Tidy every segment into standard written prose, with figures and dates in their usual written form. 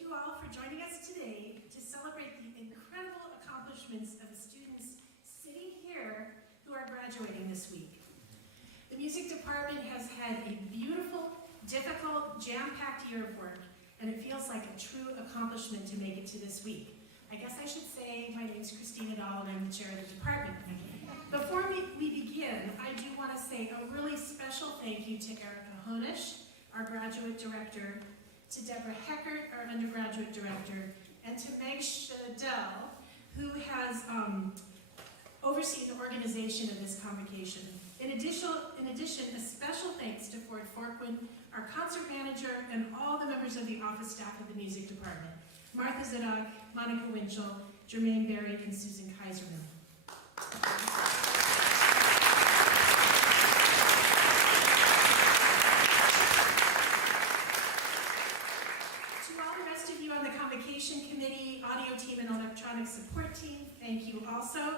Thank you all for joining us today to celebrate the incredible accomplishments of the students sitting here who are graduating this week. The music department has had a beautiful, difficult, jam-packed year of work, and it feels like a true accomplishment to make it to this week. I guess I should say my name is Christina Dahl, and I'm the chair of the department. Before we begin, I do want to say a really special thank you to Erica Honish, our graduate director, to Deborah Heckert, our undergraduate director, and to Meg Shadell, who has overseen the organization of this convocation. In addition, a special thanks to Ford Forquin, our concert manager, and all the members of the office staff of the music department, Martha Zadok, Monica Winchell, Jermaine Berry, and Susan Kaiserman. To all the rest of you on the convocation committee, audio team, and electronic support team, thank you also.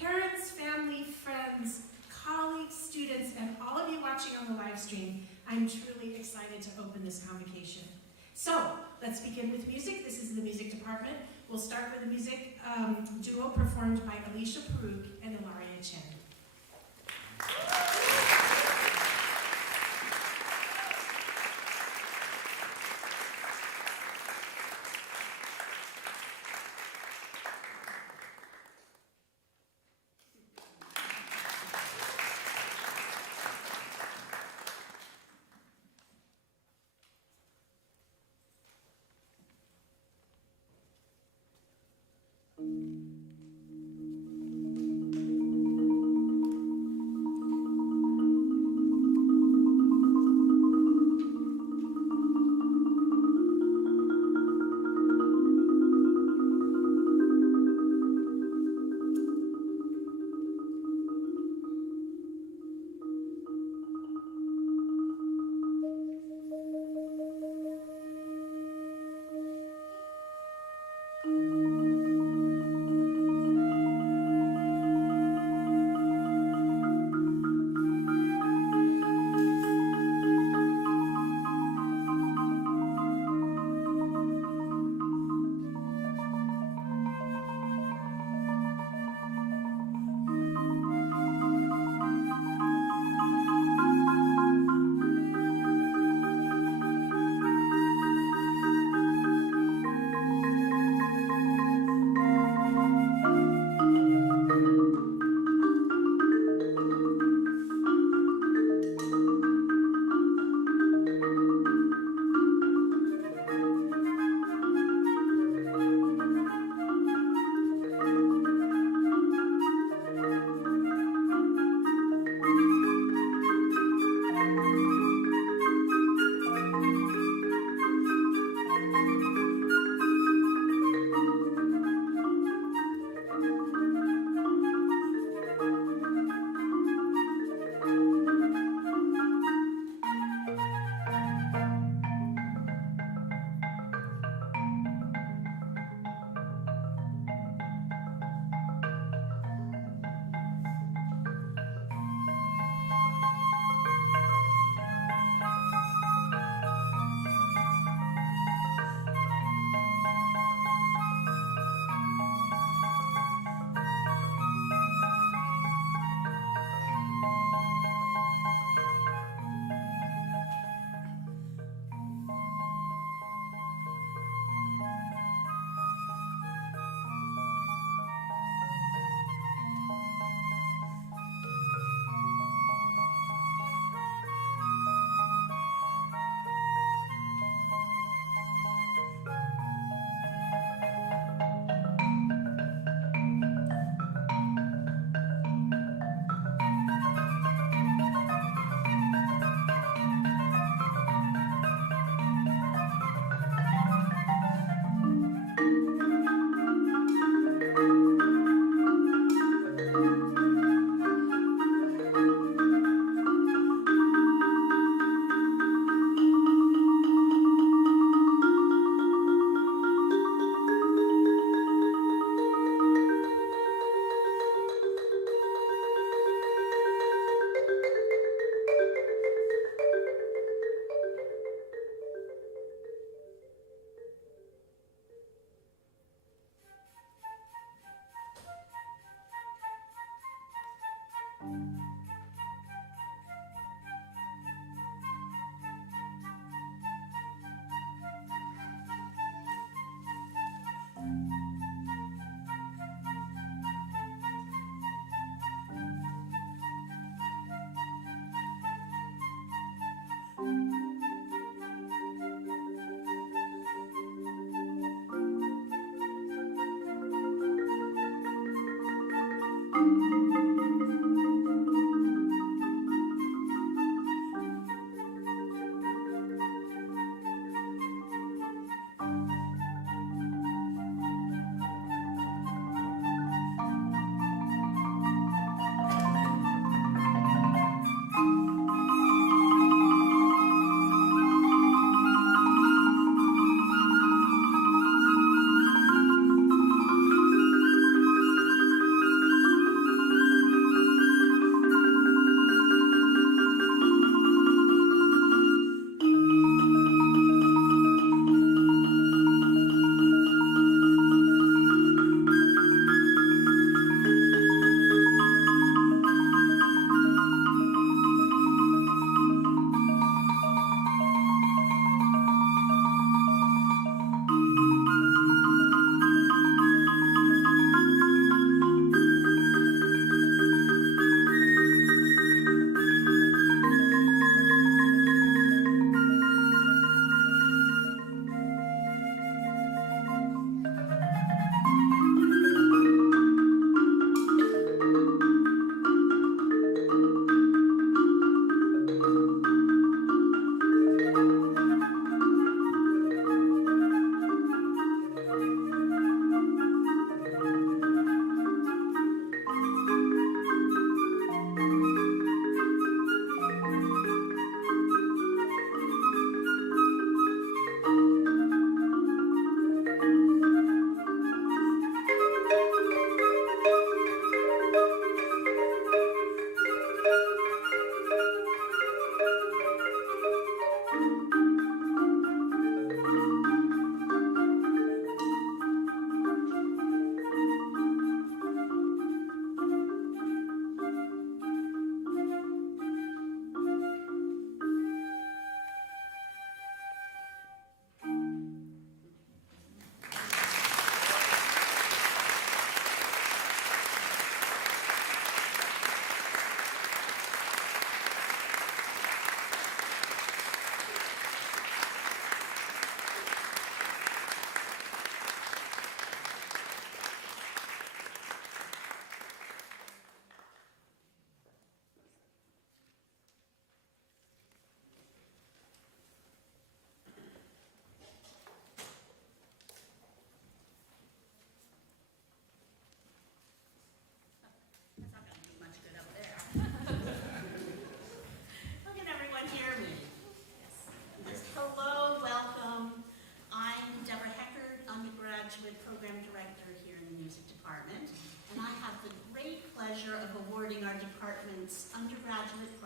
Parents, family, friends, colleagues, students, and all of you watching on the live stream, I'm truly excited to open this convocation. So, let's begin with music. This is the music department. We'll start with a music duo performed by Alicia Peruk and Ilaria Chen.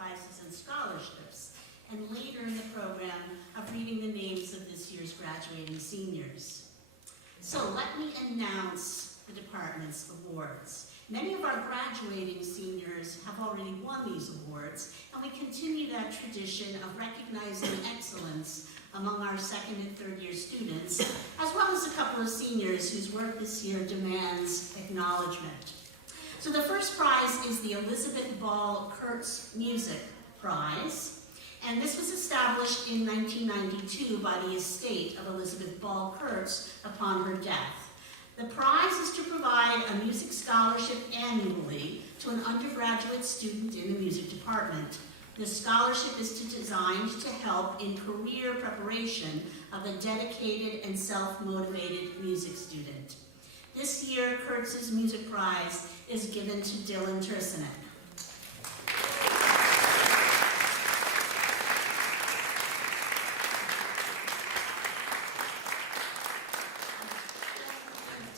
prizes and scholarships, and later in the program of reading the names of this year's graduating seniors. So let me announce the department's awards. Many of our graduating seniors have already won these awards, and we continue that tradition of recognizing excellence among our second and third year students, as well as a couple of seniors whose work this year demands acknowledgement. So the first prize is the Elizabeth Ball Kurtz Music Prize, and this was established in 1992 by the estate of Elizabeth Ball Kurtz upon her death. The prize is to provide a music scholarship annually to an undergraduate student in the music department. The scholarship is designed to help in career preparation of a dedicated and self-motivated music student. This year, Kurtz's Music Prize is given to Dylan Tursinek.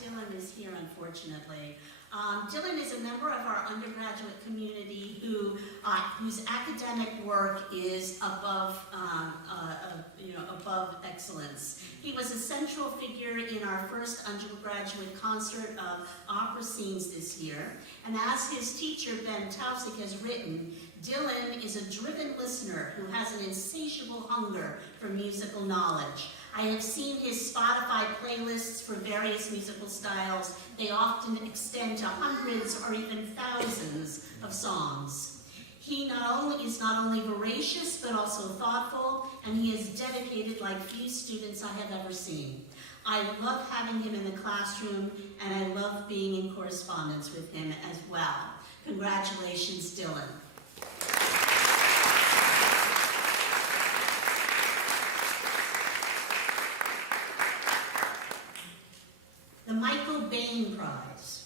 Dylan is here, unfortunately. Dylan is a member of our undergraduate community whose academic work is above excellence. He was a central figure in our first undergraduate concert of opera scenes this year, and as his teacher Ben Tausig has written, Dylan is a driven listener who has an insatiable hunger for musical knowledge. I have seen his Spotify playlists for various musical styles. They often extend to hundreds or even thousands of songs. He is not only voracious, but also thoughtful, and he is dedicated like few students I have ever seen. I love having him in the classroom, and I love being in correspondence with him as well. Congratulations, Dylan. The Michael Bain Prize.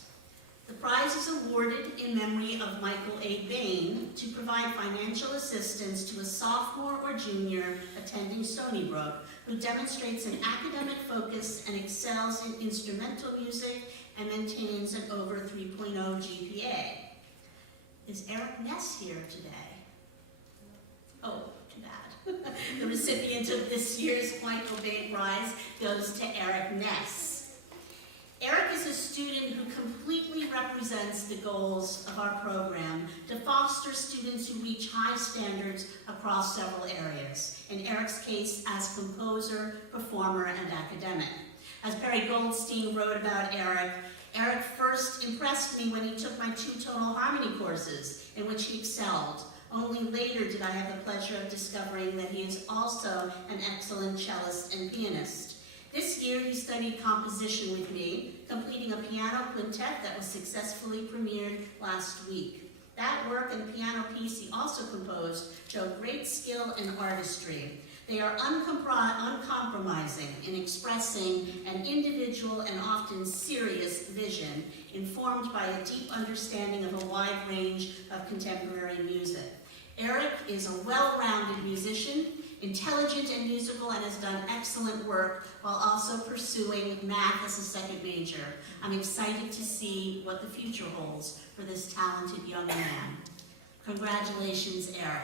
The prize is awarded in memory of Michael A. Bain to provide financial assistance to a sophomore or junior attending Stony Brook who demonstrates an academic focus and excels in instrumental music and maintains an over 3.0 GPA. Is Eric Ness here today? Oh, too bad. The recipient of this year's Michael Bain Prize goes to Eric Ness. Eric is a student who completely represents the goals of our program to foster students who reach high standards across several areas. In Eric's case, as composer, performer, and academic. As Perry Goldstein wrote about Eric, Eric first impressed me when he took my 2 tonal harmony courses, in which he excelled. Only later did I have the pleasure of discovering that he is also an excellent cellist and pianist. This year, he studied composition with me, completing a piano quintet that was successfully premiered last week. That work and piano piece he also composed show great skill and artistry. They are uncompromising in expressing an individual and often serious vision, informed by a deep understanding of a wide range of contemporary music. Eric is a well-rounded musician, intelligent and musical, and has done excellent work while also pursuing math as a second major. I'm excited to see what the future holds for this talented young man. Congratulations, Eric.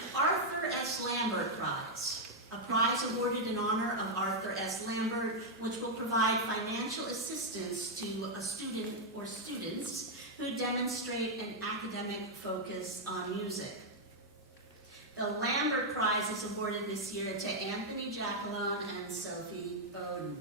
The Arthur S. Lambert Prize, a prize awarded in honor of Arthur S. Lambert, which will provide financial assistance to a student or students who demonstrate an academic focus on music. The Lambert Prize is awarded this year to Anthony Jackalone and Sophie Bowden.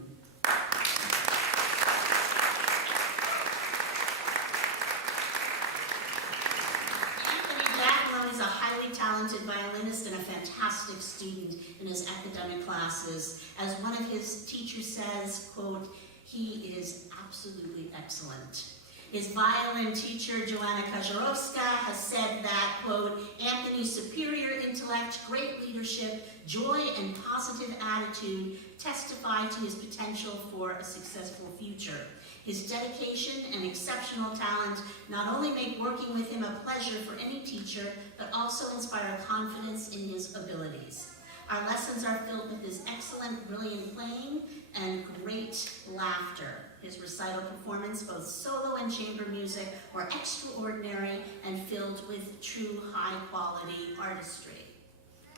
Is a highly talented violinist and a fantastic student in his academic classes. As one of his teachers says, quote, he is absolutely excellent. His violin teacher, Joanna Kajarowska, has said that, quote, Anthony's superior intellect, great leadership, joy, and positive attitude testify to his potential for a successful future. His dedication and exceptional talent not only make working with him a pleasure for any teacher, but also inspire confidence in his abilities. Our lessons are filled with his excellent, brilliant playing and great laughter. His recital performance, both solo and chamber music, were extraordinary and filled with true high-quality artistry.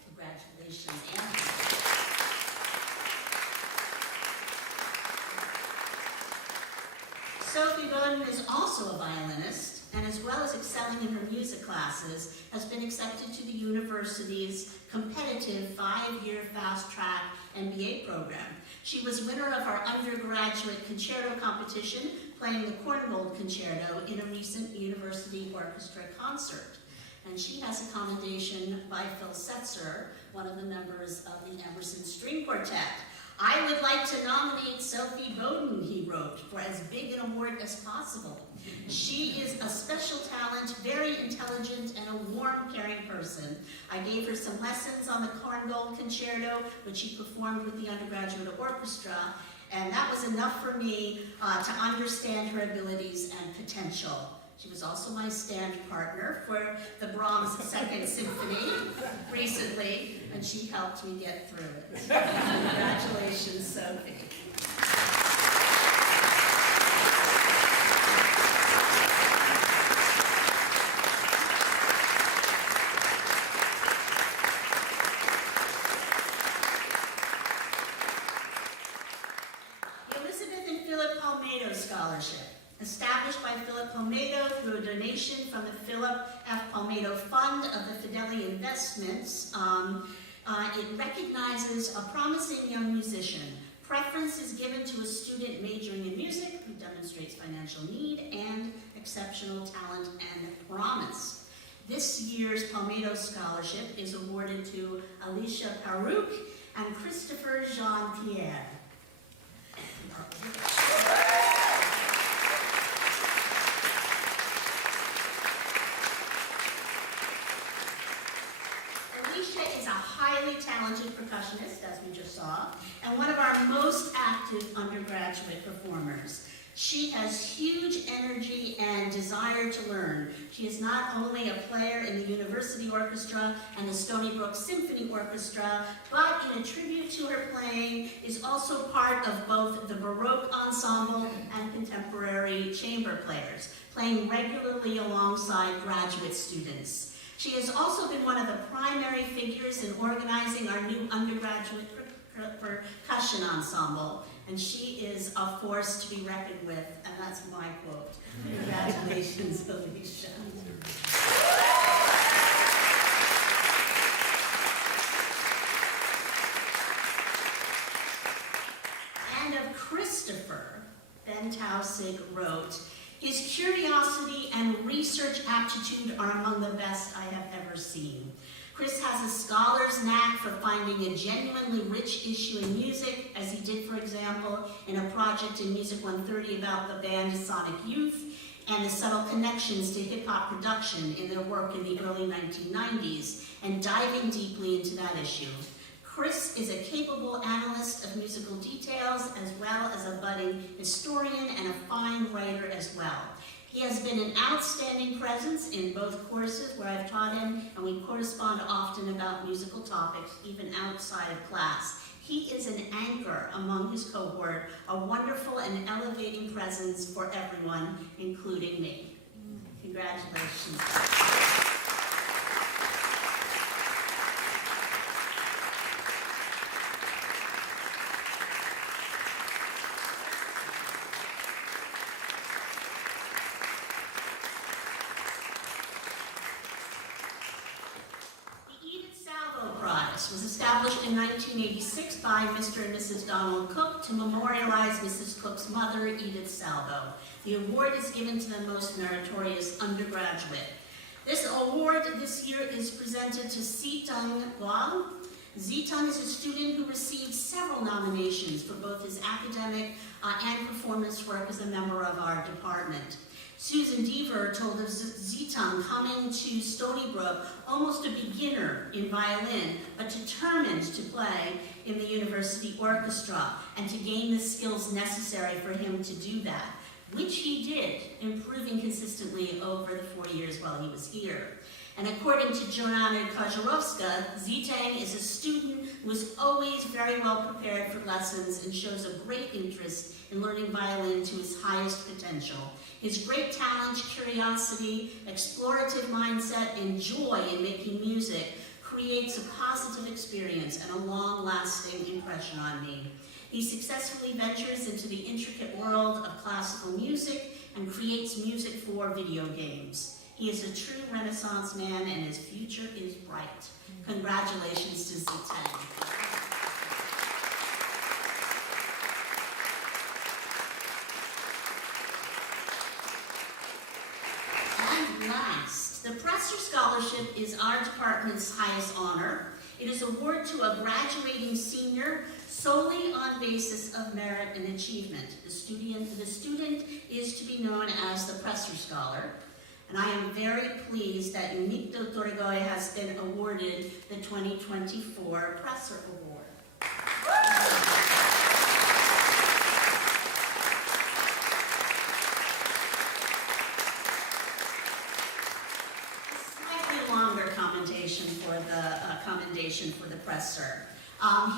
Congratulations, Andrew. Sophie Bowden is also a violinist, and as well as excelling in her music classes, has been accepted to the university's competitive 5-year fast-track MBA program. She was winner of our undergraduate concerto competition, playing the Corngold Concerto in a recent university orchestra concert. And she has a commendation by Phil Setzer, one of the members of the Emerson String Quartet. "I would like to nominate Sophie Bowden," he wrote, "for as big an award as possible. She is a special talent, very intelligent, and a warm, caring person. I gave her some lessons on the Corngold Concerto, which she performed with the undergraduate orchestra, and that was enough for me to understand her abilities and potential. She was also my stand partner for the Brahms Second Symphony recently, and she helped me get through it." Congratulations, Sophie. The Elizabeth and Philip Palmetto Scholarship, established by Philip Palmetto through a donation from the Philip F. Palmetto Fund of the Fidelity Investments. It recognizes a promising young musician. Preference is given to a student majoring in music who demonstrates financial need and exceptional talent and promise. This year's Palmetto Scholarship is awarded to Alicia Parouk and Christopher Jean-Pierre. Alicia is a highly talented percussionist, as we just saw, and one of our most active undergraduate performers. She has huge energy and desire to learn. She is not only a player in the University Orchestra and the Stony Brook Symphony Orchestra, but in a tribute to her playing, is also part of both the Baroque Ensemble and contemporary chamber players, playing regularly alongside graduate students. She has also been one of the primary figures in organizing our new undergraduate percussion ensemble, and she is a force to be reckoned with, and that's my quote. Congratulations, Alicia. And of Christopher, Ben Tausig wrote, "His curiosity and research aptitude are among the best I have ever seen. Chris has a scholar's knack for finding a genuinely rich issue in music, as he did, for example, in a project in Music 130 about the band Sonic Youth, and the subtle connections to hip-hop production in their work in the early 1990s, and diving deeply into that issue. Chris is a capable analyst of musical details, as well as a budding historian and a fine writer as well. He has been an outstanding presence in both courses where I've taught him, and we correspond often about musical topics, even outside of class. He is an anchor among his cohort, a wonderful and elevating presence for everyone, including me." Congratulations. Was established in 1986 by Mr. and Mrs. Donald Cook to memorialize Mrs. Cook's mother, Edith Salvo. The award is given to the most meritorious undergraduate. This award this year is presented to Zitung Guang. Zitung is a student who received several nominations for both his academic and performance work as a member of our department. Susan Deaver told of Zitung coming to Stony Brook, almost a beginner in violin, but determined to play in the university orchestra and to gain the skills necessary for him to do that. which he did, improving consistently over the 4 years while he was here. And according to Joanna Kajarowska, Zitang is a student who is always very well prepared for lessons and shows a great interest in learning violin to his highest potential. His great talent, curiosity, explorative mindset, and joy in making music creates a positive experience and a long-lasting impression on me. He successfully ventures into the intricate world of classical music and creates music for video games. He is a true Renaissance man and his future is bright. Congratulations to Zitang. And last, the Presser Scholarship is our department's highest honor. It is awarded to a graduating senior solely on basis of merit and achievement. The student is to be known as the Presser Scholar. And I am very pleased that Unito Torregoy has been awarded the 2024 Presser Award. A slightly longer commendation for the Presser.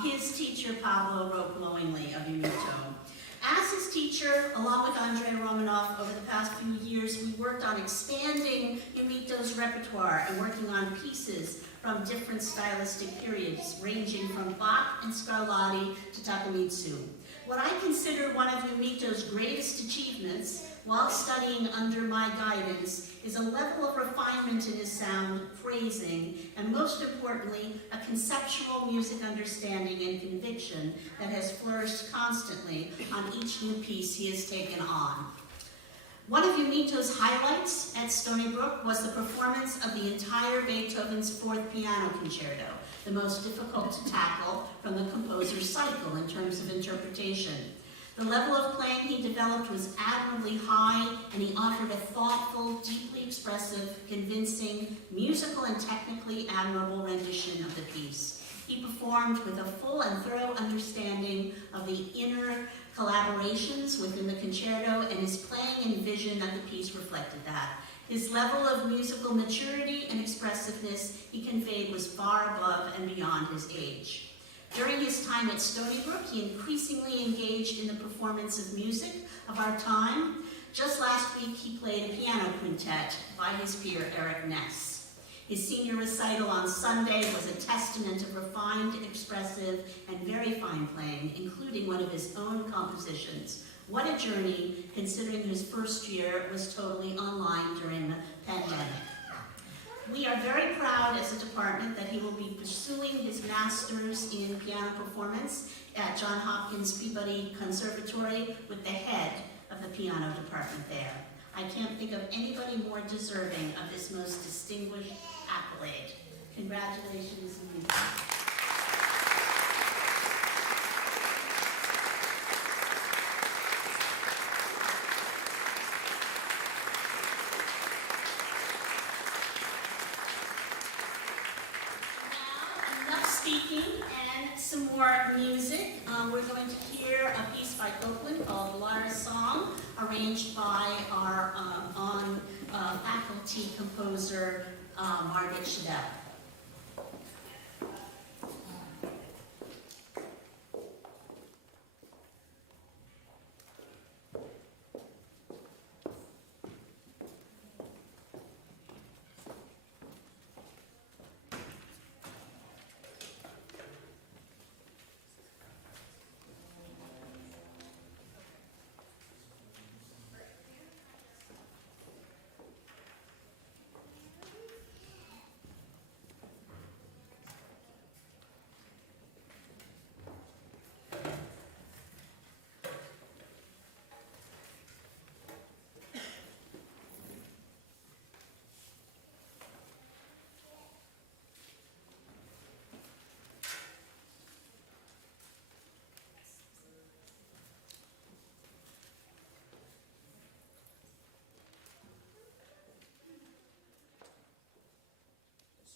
His teacher, Pablo, wrote glowingly of Unito. As his teacher, along with Andrei Romanoff, over the past few years, we worked on expanding Unito's repertoire and working on pieces from different stylistic periods, ranging from Bach and Scarlatti to Takemitsu. What I consider one of Unito's greatest achievements while studying under my guidance is a level of refinement in his sound, phrasing, and most importantly, a conceptual music understanding and conviction that has flourished constantly on each new piece he has taken on. One of Unito's highlights at Stony Brook was the performance of the entire Beethoven's Fourth Piano Concerto, the most difficult to tackle from the composer's cycle in terms of interpretation. The level of playing he developed was admirably high, and he offered a thoughtful, deeply expressive, convincing, musical and technically admirable rendition of the piece. He performed with a full and thorough understanding of the inner collaborations within the concerto, and his playing and vision of the piece reflected that. His level of musical maturity and expressiveness he conveyed was far above and beyond his age. During his time at Stony Brook, he increasingly engaged in the performance of music of our time. Just last week, he played a piano quintet by his peer, Eric Ness. His senior recital on Sunday was a testament of refined, expressive, and very fine playing, including one of his own compositions. What a journey, considering his first year was totally online during the pandemic. We are very proud as a department that he will be pursuing his master's in piano performance at Johns Hopkins Peabody Conservatory with the head of the piano department there. I can't think of anybody more deserving of this most distinguished accolade. Congratulations. Speaking and some more music. We're going to hear a piece by Copeland called Lara's Song, arranged by our faculty composer, Margaret Shadell.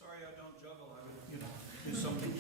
Sorry I don't juggle, I would, do something.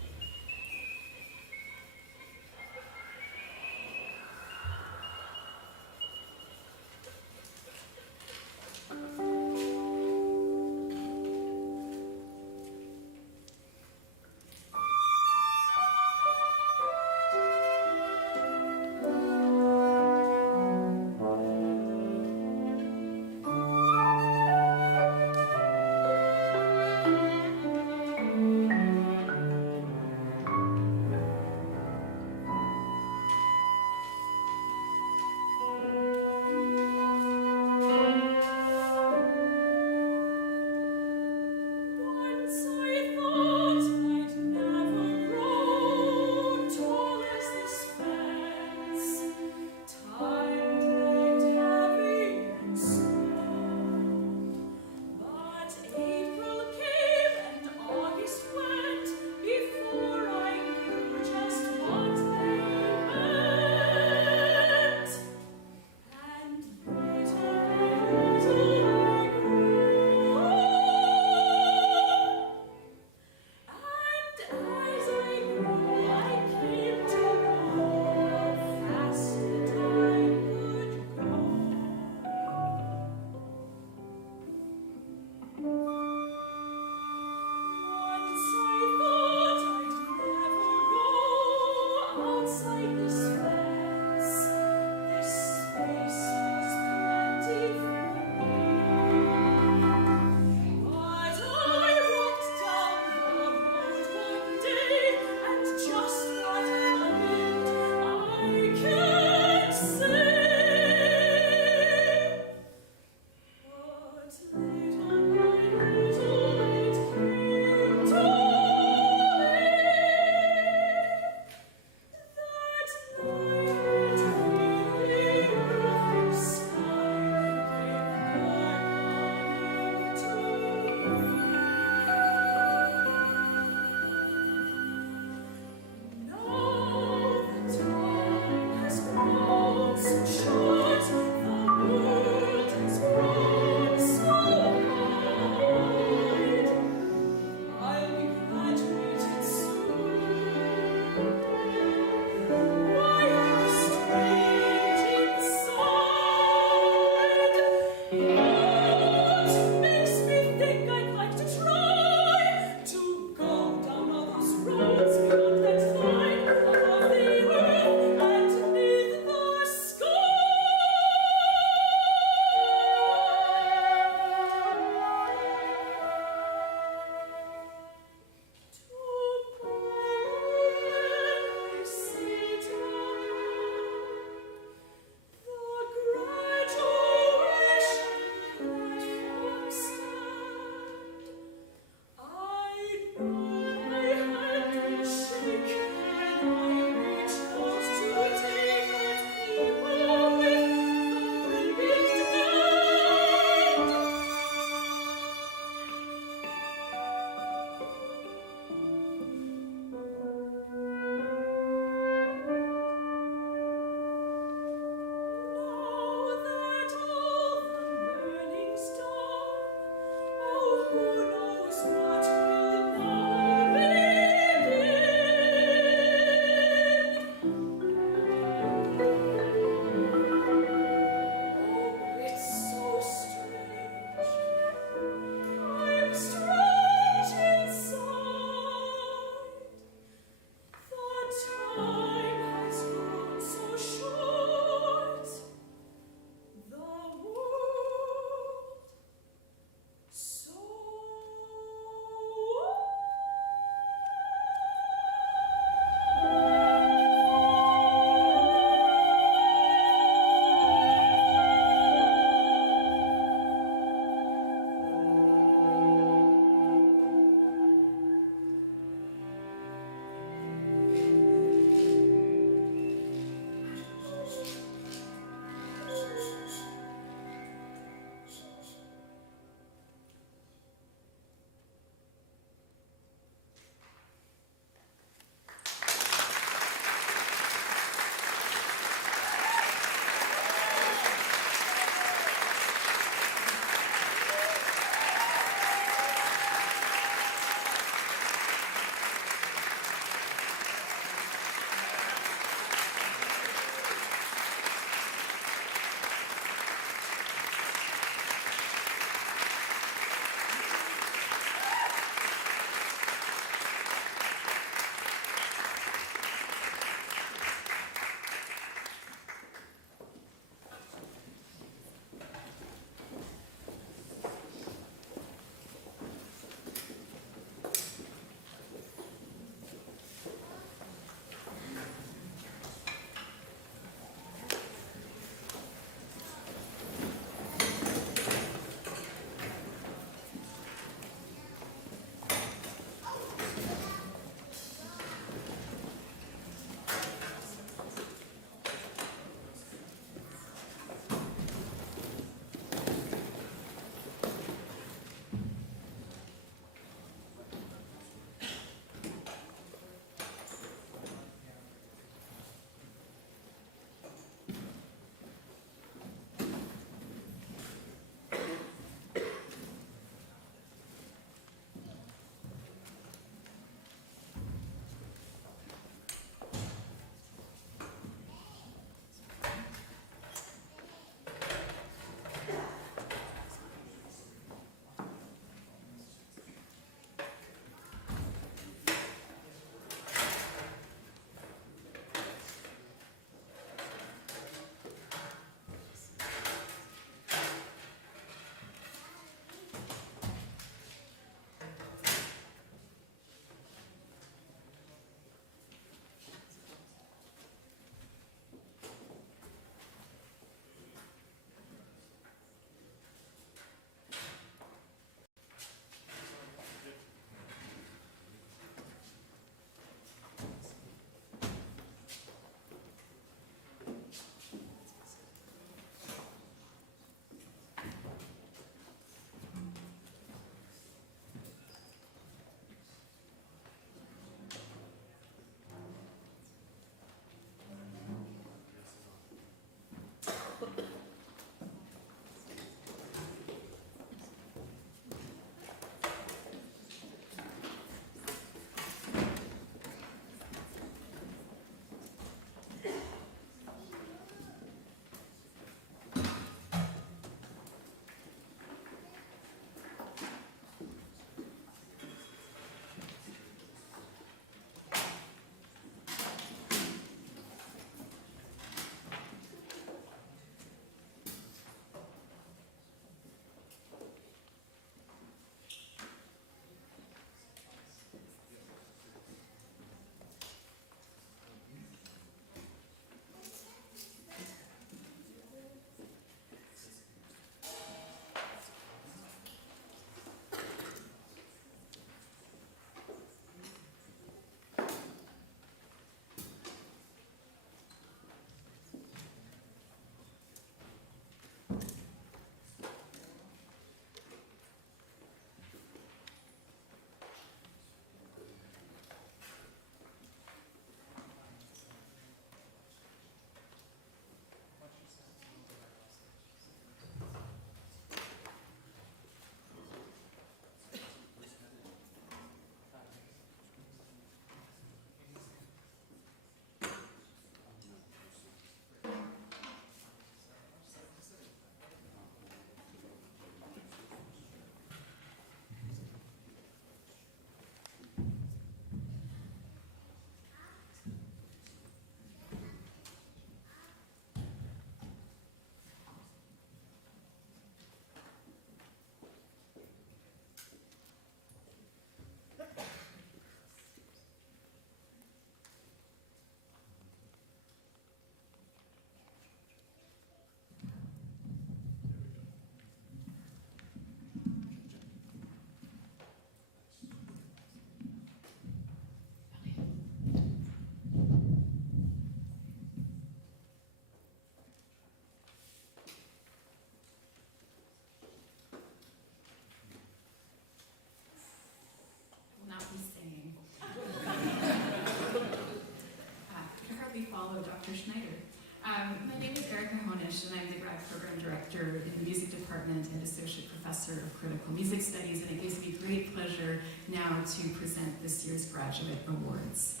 instructor in the music department and associate professor of critical music studies, and it gives me great pleasure now to present this year's graduate awards.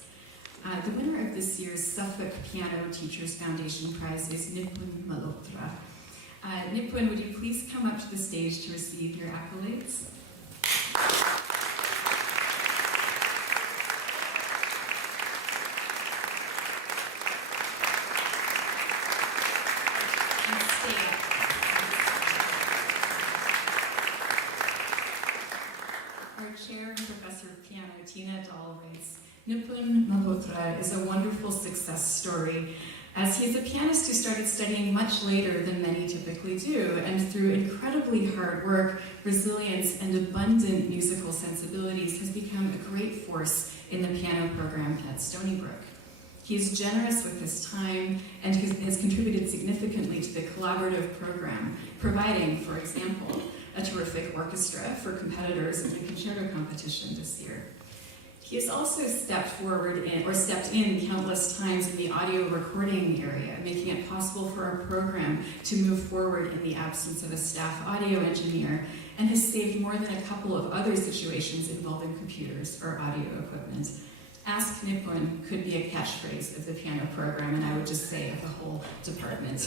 The winner of this year's Suffolk Piano Teachers Foundation Prize is Nipun Malhotra. Nipun, would you please come up to the stage to receive your accolades? Our chair and professor of piano, Tina Dahl, writes, Nipun Malhotra is a wonderful success story, as he is a pianist who started studying much later than many typically do, and through incredibly hard work, resilience, and abundant musical sensibilities has become a great force in the piano program at Stony Brook. He is generous with his time and has contributed significantly to the collaborative program, providing, for example, a terrific orchestra for competitors in the concerto competition this year. He has also stepped in countless times in the audio recording area, making it possible for our program to move forward in the absence of a staff audio engineer, and has saved more than a couple of other situations involving computers or audio equipment. Ask Nipun could be a catchphrase of the piano program, and I would just say of the whole department.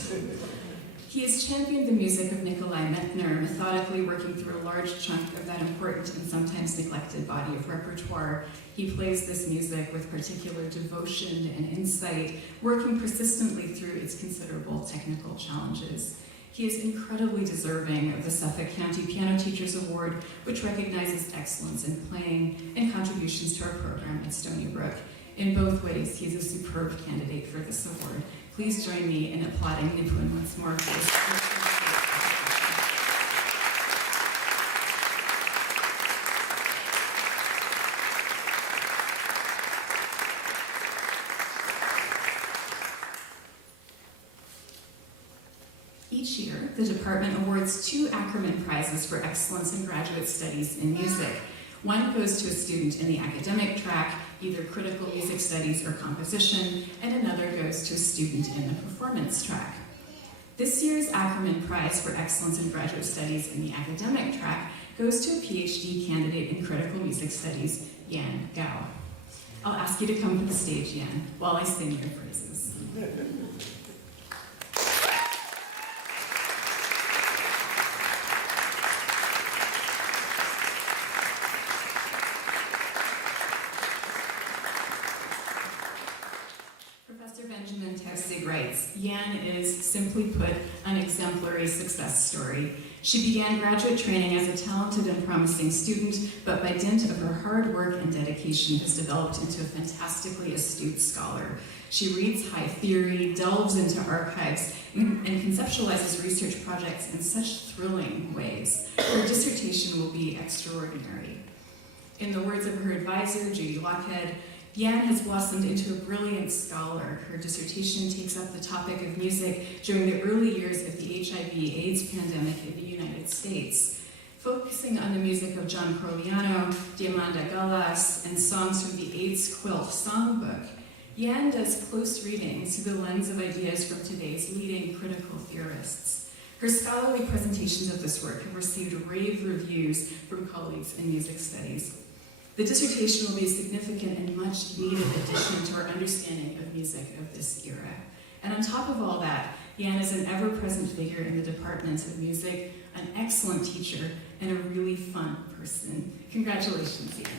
He has championed the music of Nikolai Metner, methodically working through a large chunk of that important and sometimes neglected body of repertoire. He plays this music with particular devotion and insight, working persistently through its considerable technical challenges. He is incredibly deserving of the Suffolk County Piano Teachers Award, which recognizes excellence in playing and contributions to our program at Stony Brook. In both ways, he is a superb candidate for this award. Please join me in applauding Nipun once more for this. Each year, the department awards 2 Ackerman Prizes for excellence in graduate studies in music. One goes to a student in the academic track, either critical music studies or composition, and another goes to a student in the performance track. This year's Ackerman Prize for excellence in graduate studies in the academic track goes to a PhD candidate in critical music studies, Yan Gao. I'll ask you to come to the stage, Yan, while I sing your praises. Writes, Yan is, simply put, an exemplary success story. She began graduate training as a talented and promising student, but by dint of her hard work and dedication has developed into a fantastically astute scholar. She reads high theory, delves into archives, and conceptualizes research projects in such thrilling ways. Her dissertation will be extraordinary. In the words of her advisor, Judy Lockhead, Yan has blossomed into a brilliant scholar. Her dissertation takes up the topic of music during the early years of the HIV/AIDS pandemic in the United States. Focusing on the music of John Croliano, Diamanda Galas, and songs from the AIDS Quilt songbook, Yan does close reading through the lens of ideas from today's leading critical theorists. Her scholarly presentations of this work have received rave reviews from colleagues in music studies. The dissertation will be a significant and much needed addition to our understanding of music of this era. And on top of all that, Yan is an ever-present figure in the Department of Music, an excellent teacher, and a really fun person. Congratulations, Yan.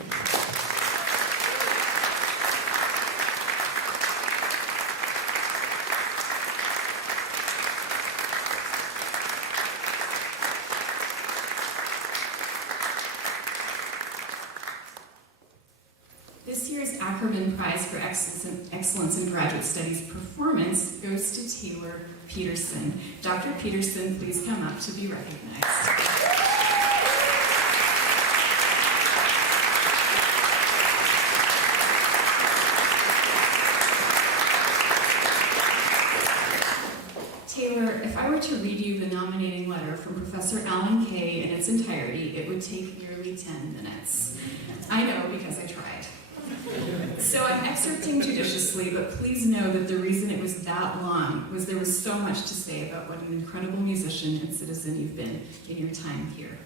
This year's Ackerman Prize for Excellence in Graduate Studies Performance goes to Taylor Peterson. Dr. Peterson, please come up to be recognized. Taylor, if I were to read you the nominating letter from Professor Alan Kay in its entirety, it would take nearly 10 minutes. I know because I tried. So I'm excerpting judiciously, but please know that the reason it was that long was there was so much to say about what an incredible musician and citizen you've been in your time here.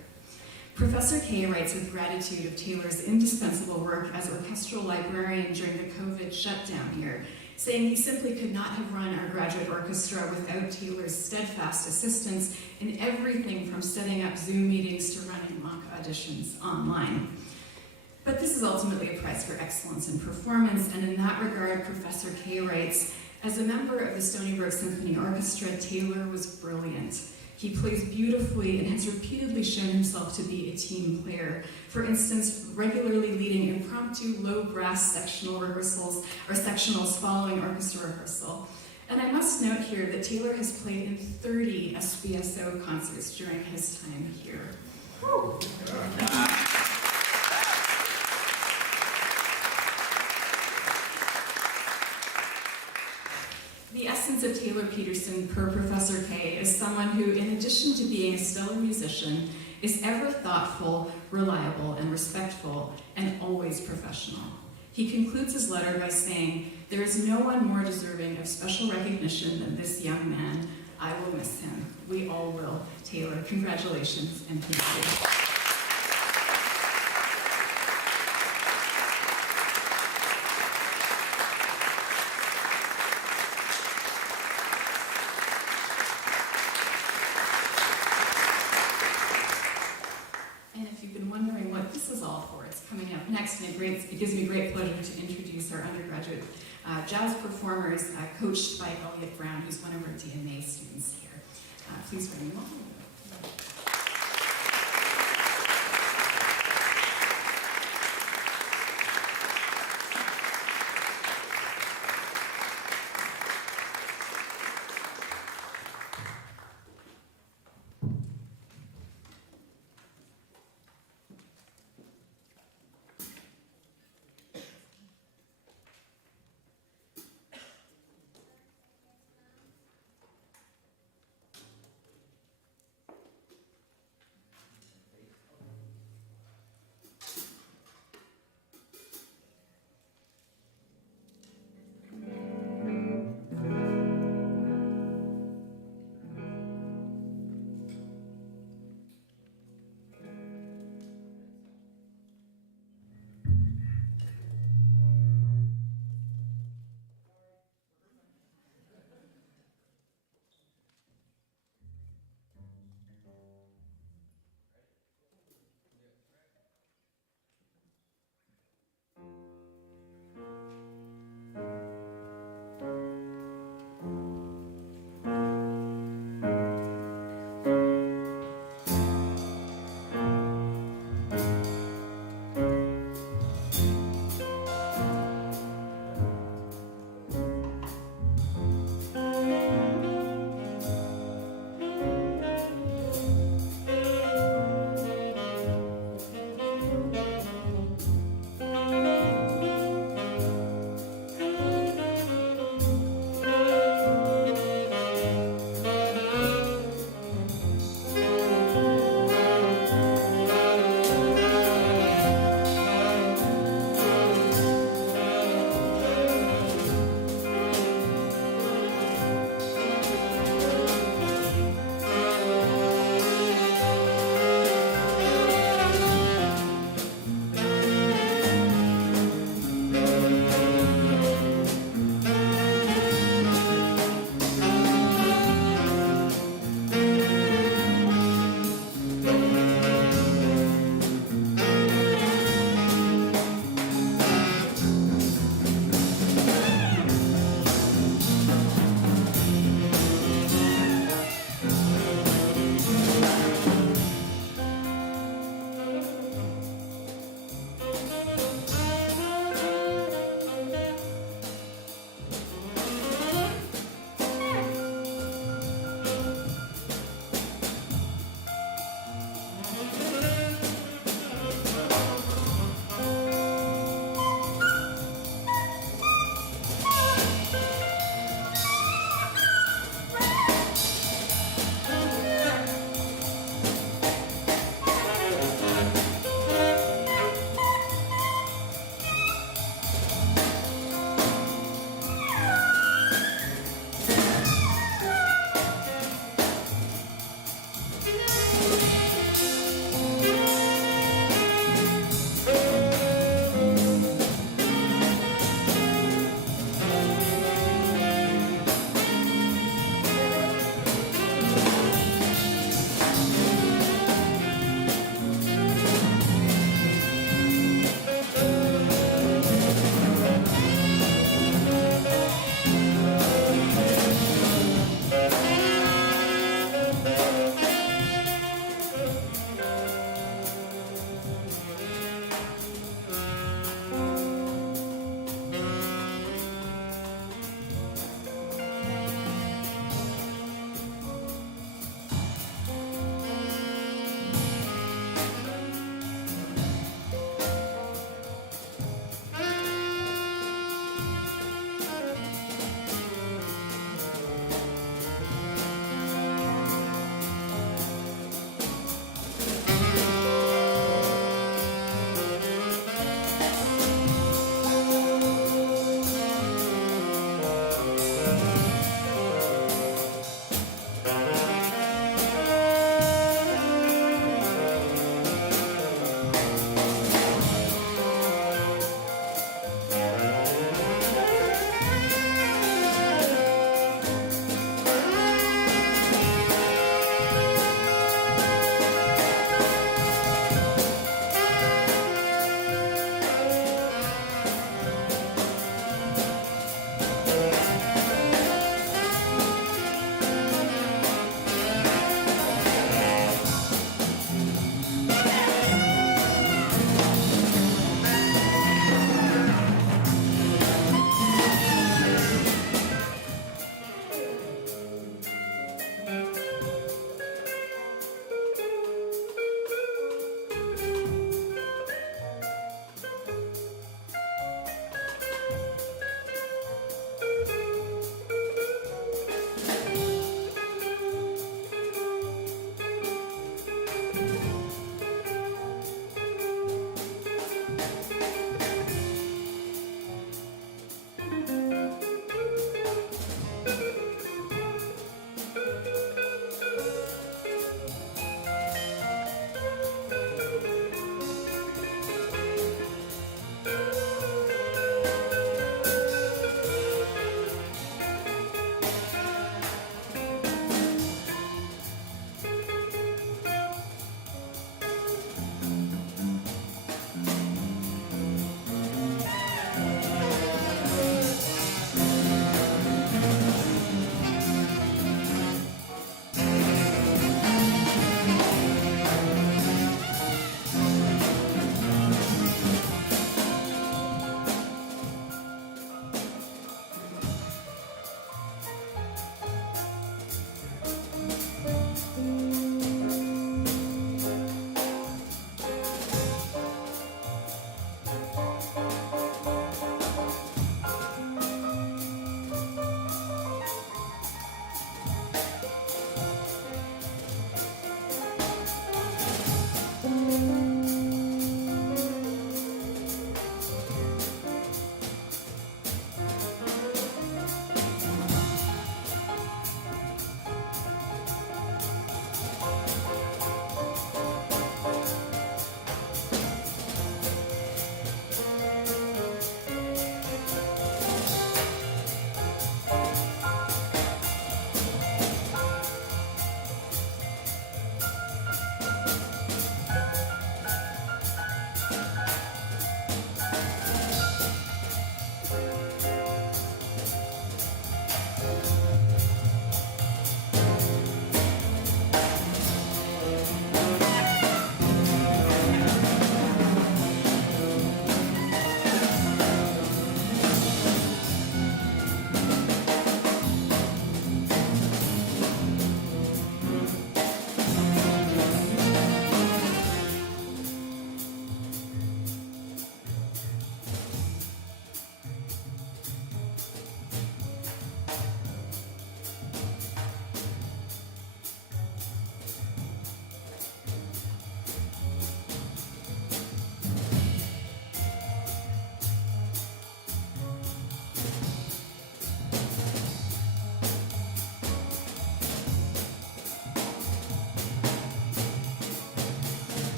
Professor Kay writes with gratitude of Taylor's indispensable work as orchestral librarian during the COVID shutdown here, saying he simply could not have run our graduate orchestra without Taylor's steadfast assistance in everything from setting up Zoom meetings to running mock auditions online. But this is ultimately a prize for excellence in performance, and in that regard, Professor Kay writes, as a member of the Stony Brook Symphony Orchestra, Taylor was brilliant. He plays beautifully and has repeatedly shown himself to be a team player. For instance, regularly leading impromptu low brass sectional rehearsals or sectionals following orchestra rehearsal. And I must note here that Taylor has played in 30 SBSO concerts during his time here. The essence of Taylor Peterson, per Professor Kay, is someone who, in addition to being a stellar musician, is ever thoughtful, reliable, and respectful, and always professional. He concludes his letter by saying, "There is no one more deserving of special recognition than this young man. I will miss him. We all will." Taylor, congratulations and thank you. Coming up next, and it gives me great pleasure to introduce our undergraduate jazz performers, coached by Elliot Brown, who's one of our DMA students here. Please bring them on.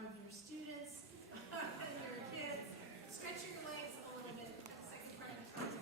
arm of your students and your kids. Stretch your legs a little bit at the second part of the contact.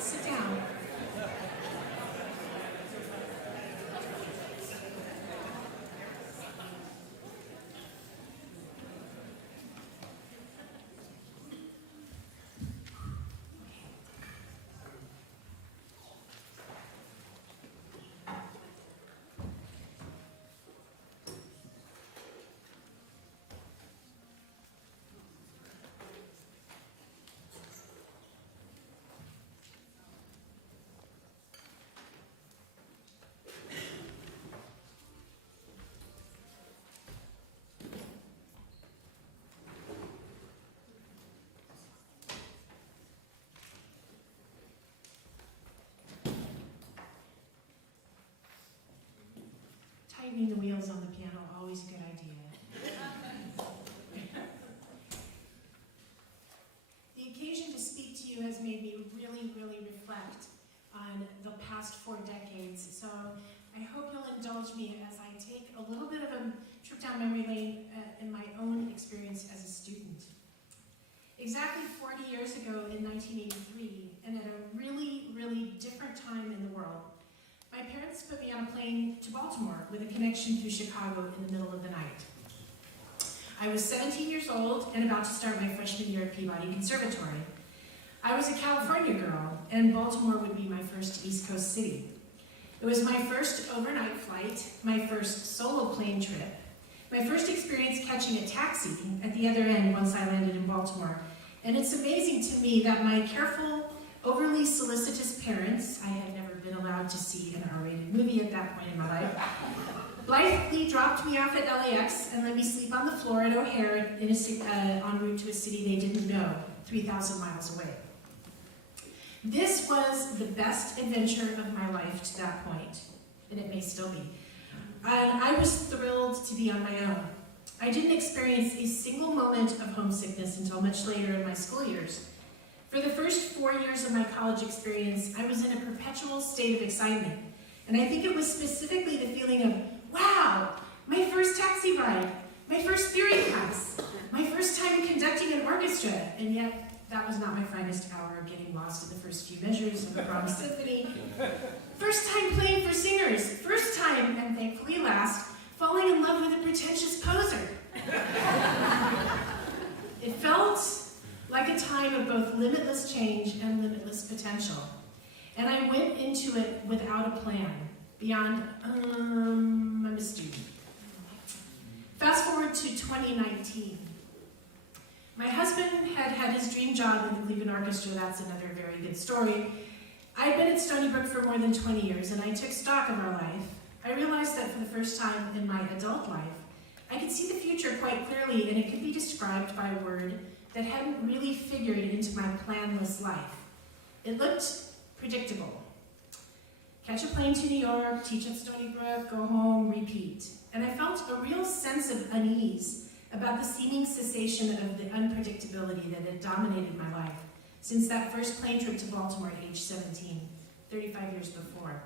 Sit down. Tightening the wheels on the piano, always a good idea. The occasion to speak to you has made me really, really reflect on the past 4 decades. So I hope you'll indulge me as I take a little bit of a trip down memory lane in my own experience as a student. Exactly 40 years ago in 1983, and at a really, really different time in the world, my parents put me on a plane to Baltimore with a connection through Chicago in the middle of the night. I was 17 years old and about to start my freshman year at Peabody Conservatory. I was a California girl, and Baltimore would be my first East Coast city. It was my first overnight flight, my first solo plane trip, my first experience catching a taxi at the other end once I landed in Baltimore. And it's amazing to me that my careful, overly solicitous parents, I had never been allowed to see an R-rated movie at that point in my life, blithely dropped me off at LAX and let me sleep on the floor at O'Hare en route to a city they didn't know, 3,000 miles away. This was the best adventure of my life to that point, and it may still be. And I was thrilled to be on my own. I didn't experience a single moment of homesickness until much later in my school years. For the first 4 years of my college experience, I was in a perpetual state of excitement. And I think it was specifically the feeling of, wow, my first taxi ride, my first theory class, my first time conducting an orchestra, and yet that was not my finest hour of getting lost in the first few measures of the Brahms Symphony. First time playing for singers, first time, and thankfully last, falling in love with a pretentious poser. It felt like a time of both limitless change and limitless potential. And I went into it without a plan, beyond, I'm a student. Fast forward to 2019. My husband had had his dream job in the Cleveland Orchestra. That's another very good story. I'd been at Stony Brook for more than 20 years, and I took stock of our life. I realized that for the first time in my adult life, I could see the future quite clearly, and it could be described by a word that hadn't really figured into my planless life. It looked predictable. Catch a plane to New York, teach at Stony Brook, go home, repeat. And I felt a real sense of unease about the seeming cessation of the unpredictability that had dominated my life since that first plane trip to Baltimore at age 17, 35 years before.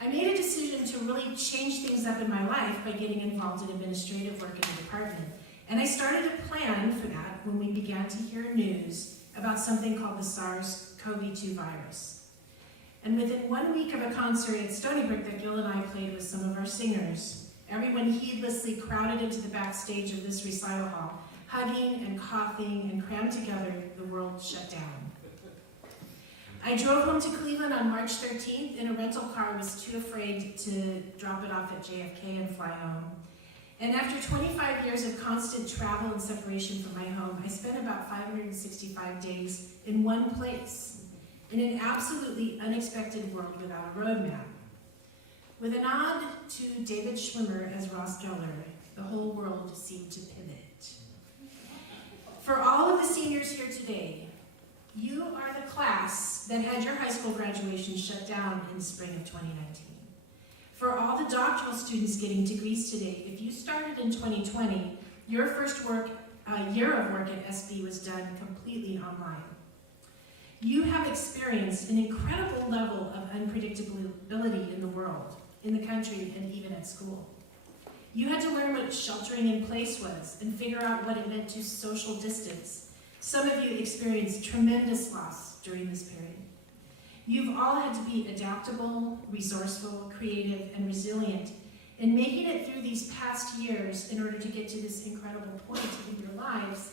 I made a decision to really change things up in my life by getting involved in administrative work in the department. And I started a plan for that when we began to hear news about something called the SARS-CoV-2 virus. And within 1 week of a concert at Stony Brook that Gil and I played with some of our singers, everyone heedlessly crowded into the backstage of this recital hall, hugging and coughing and crammed together, the world shut down. I drove home to Cleveland on March 13th in a rental car. I was too afraid to drop it off at JFK and fly home. And after 25 years of constant travel and separation from my home, I spent about 565 days in one place, in an absolutely unexpected world without a roadmap. With a nod to David Schwimmer as Ross Geller, the whole world seemed to pivot. For all of the seniors here today, you are the class that had your high school graduation shut down in the spring of 2019. For all the doctoral students getting degrees today, if you started in 2020, your first year of work at SB was done completely online. You have experienced an incredible level of unpredictability in the world, in the country, and even at school. You had to learn what sheltering in place was and figure out what it meant to social distance. Some of you experienced tremendous loss during this period. You've all had to be adaptable, resourceful, creative, and resilient in making it through these past years in order to get to this incredible point in your lives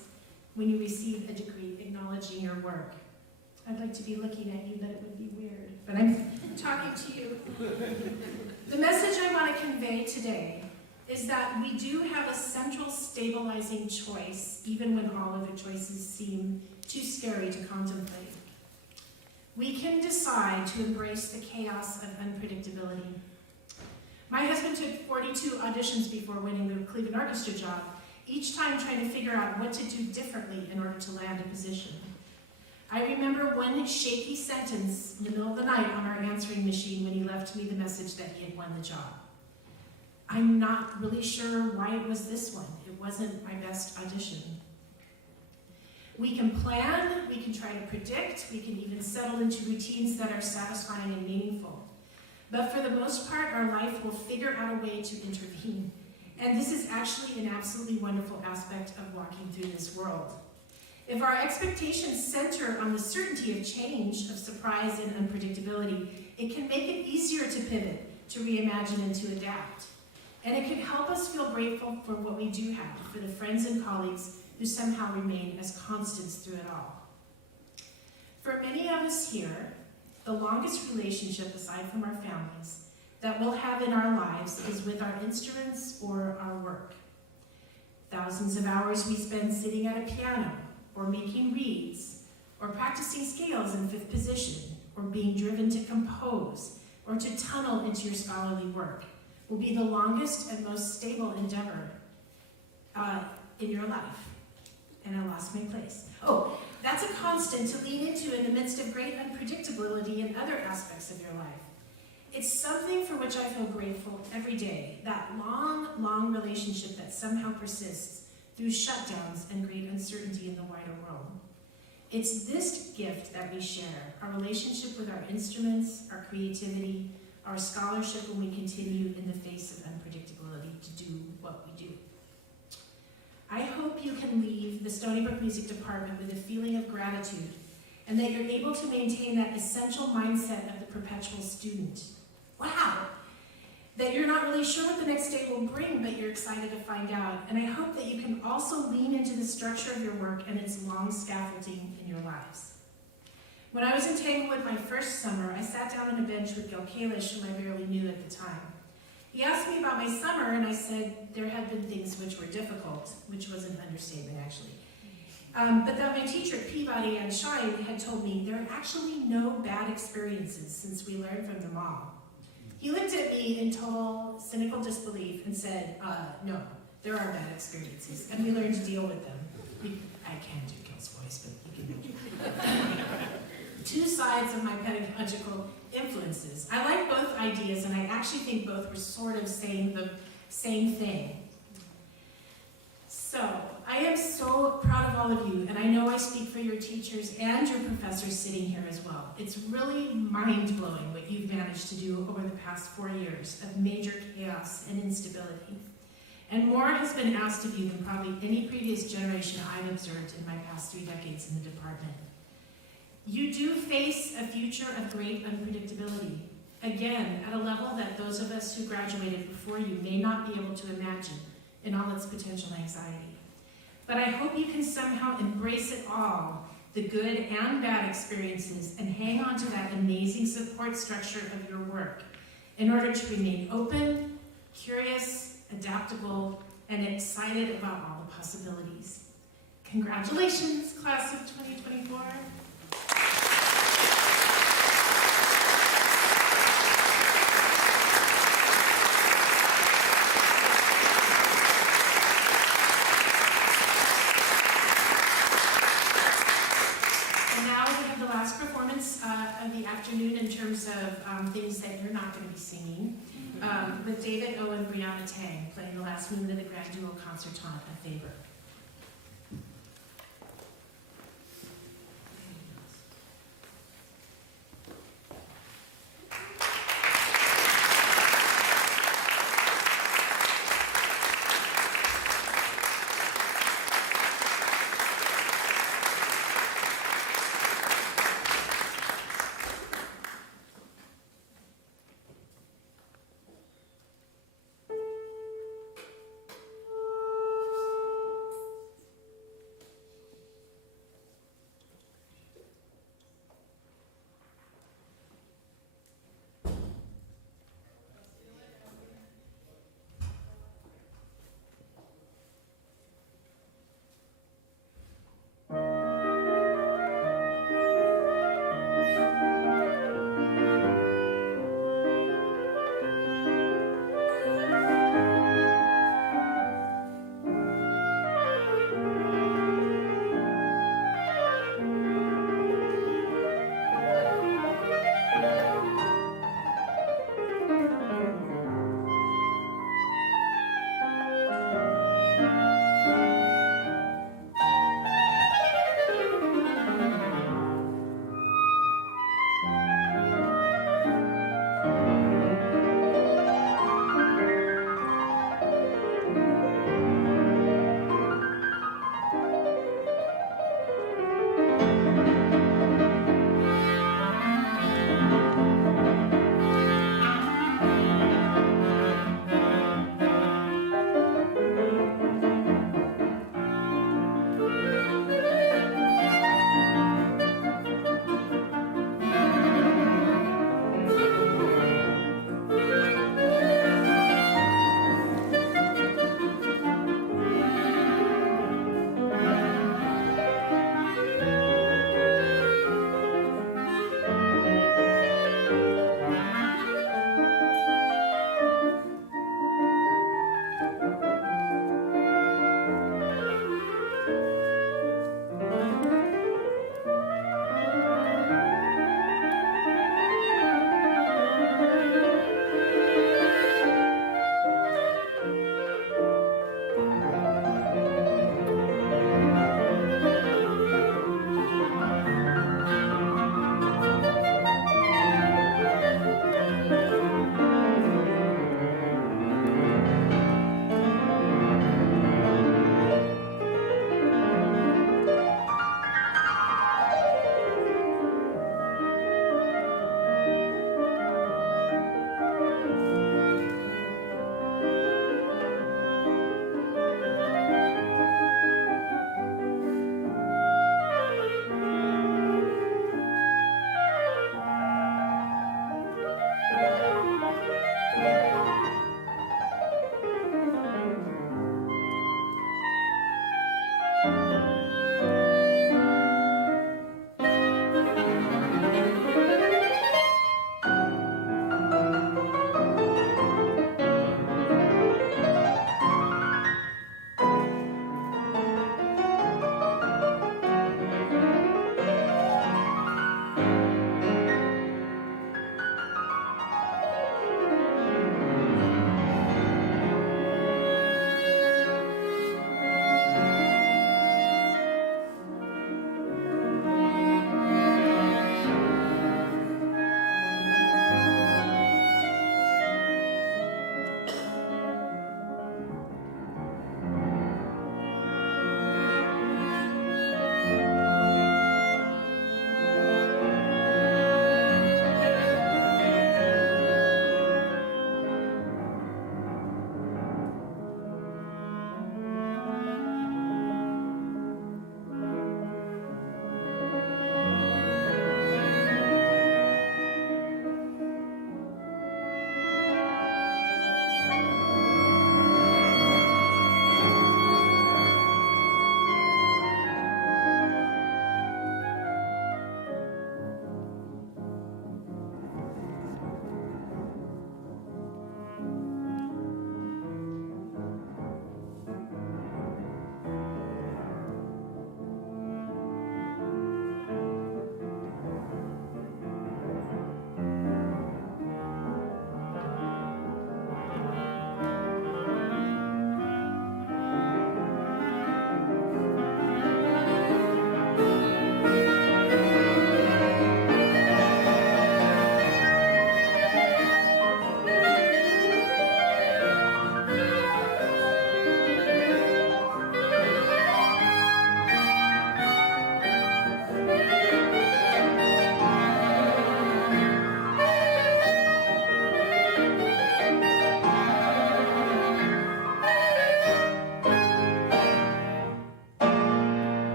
when you receive a degree acknowledging your work. I'd like to be looking at you, but it would be weird, but I'm talking to you. The message I want to convey today is that we do have a central stabilizing choice, even when all other choices seem too scary to contemplate. We can decide to embrace the chaos of unpredictability. My husband took 42 auditions before winning the Cleveland Orchestra job, each time trying to figure out what to do differently in order to land a position. I remember one shaky sentence in the middle of the night on our answering machine when he left me the message that he had won the job. I'm not really sure why it was this one. It wasn't my best audition. We can plan, we can try to predict, we can even settle into routines that are satisfying and meaningful. But for the most part, our life will figure out a way to intervene. And this is actually an absolutely wonderful aspect of walking through this world. If our expectations center on the certainty of change, of surprise and unpredictability, it can make it easier to pivot, to reimagine, and to adapt. And it can help us feel grateful for what we do have, for the friends and colleagues who somehow remain as constants through it all. For many of us here, the longest relationship, aside from our families, that we'll have in our lives is with our instruments or our work. Thousands of hours we spend sitting at a piano, or making reeds, or practicing scales in fifth position, or being driven to compose, or to tunnel into your scholarly work, will be the longest and most stable endeavor in your life. And I lost my place. Oh, that's a constant to lean into in the midst of great unpredictability in other aspects of your life. It's something for which I feel grateful every day, that long, long relationship that somehow persists through shutdowns and great uncertainty in the wider world. It's this gift that we share, our relationship with our instruments, our creativity, our scholarship when we continue in the face of unpredictability to do what we do. I hope you can leave the Stony Brook Music Department with a feeling of gratitude and that you're able to maintain that essential mindset of the perpetual student. Wow! That you're not really sure what the next day will bring, but you're excited to find out. And I hope that you can also lean into the structure of your work and its long scaffolding in your lives. When I was in Tanglewood my first summer, I sat down on a bench with Gil Kalish, whom I barely knew at the time. He asked me about my summer, and I said there had been things which were difficult, which was an understatement, actually. But that my teacher, Peabody and Shine, had told me there are actually no bad experiences since we learned from them all. He looked at me in total cynical disbelief and said, no, there are bad experiences, and we learn to deal with them. I can't do Gil's voice, but you can do it. Two sides of my pedagogical influences. I like both ideas, and I actually think both were sort of saying the same thing. So, I am so proud of all of you, and I know I speak for your teachers and your professors sitting here as well. It's really mind-blowing what you've managed to do over the past 4 years of major chaos and instability. And more has been asked of you than probably any previous generation I've observed in my past 3 decades in the department. You do face a future of great unpredictability, again, at a level that those of us who graduated before you may not be able to imagine in all its potential anxiety. But I hope you can somehow embrace it all the good and bad experiences, and hang on to that amazing support structure of your work in order to remain open, curious, adaptable, and excited about all the possibilities. Congratulations, class of 2024. And now we have the last performance of the afternoon in terms of things that you're not going to be singing, with David O and Brianna Tang playing the last movement of the Grand Duo Concertante at Faber.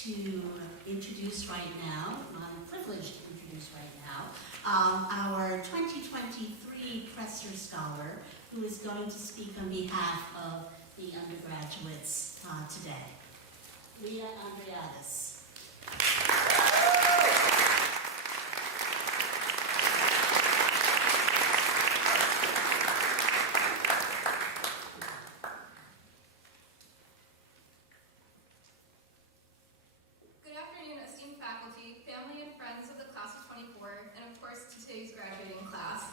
to introduce right now, I'm privileged to introduce right now, our 2023 Presser Scholar, who is going to speak on behalf of the undergraduates today. Leah Andreadis. Good afternoon, esteemed faculty, family, and friends of the class of 24, and of course today's graduating class.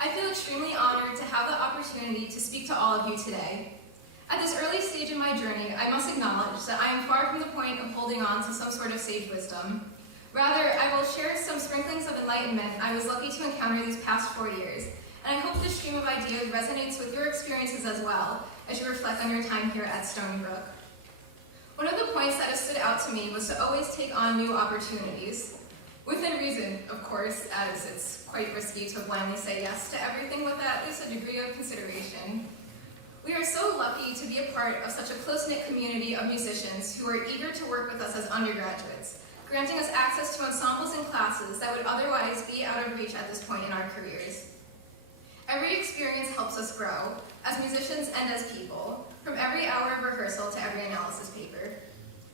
I feel extremely honored to have the opportunity to speak to all of you today. At this early stage in my journey, I must acknowledge that I am far from the point of holding on to some sort of sage wisdom. Rather, I will share some sprinklings of enlightenment I was lucky to encounter these past 4 years, and I hope this stream of ideas resonates with your experiences as well as you reflect on your time here at Stony Brook. One of the points that has stood out to me was to always take on new opportunities. Within reason, of course, as it's quite risky to blindly say yes to everything with at least a degree of consideration. We are so lucky to be a part of such a close-knit community of musicians who are eager to work with us as undergraduates, granting us access to ensembles and classes that would otherwise be out of reach at this point in our careers. Every experience helps us grow, as musicians and as people, from every hour of rehearsal to every analysis paper.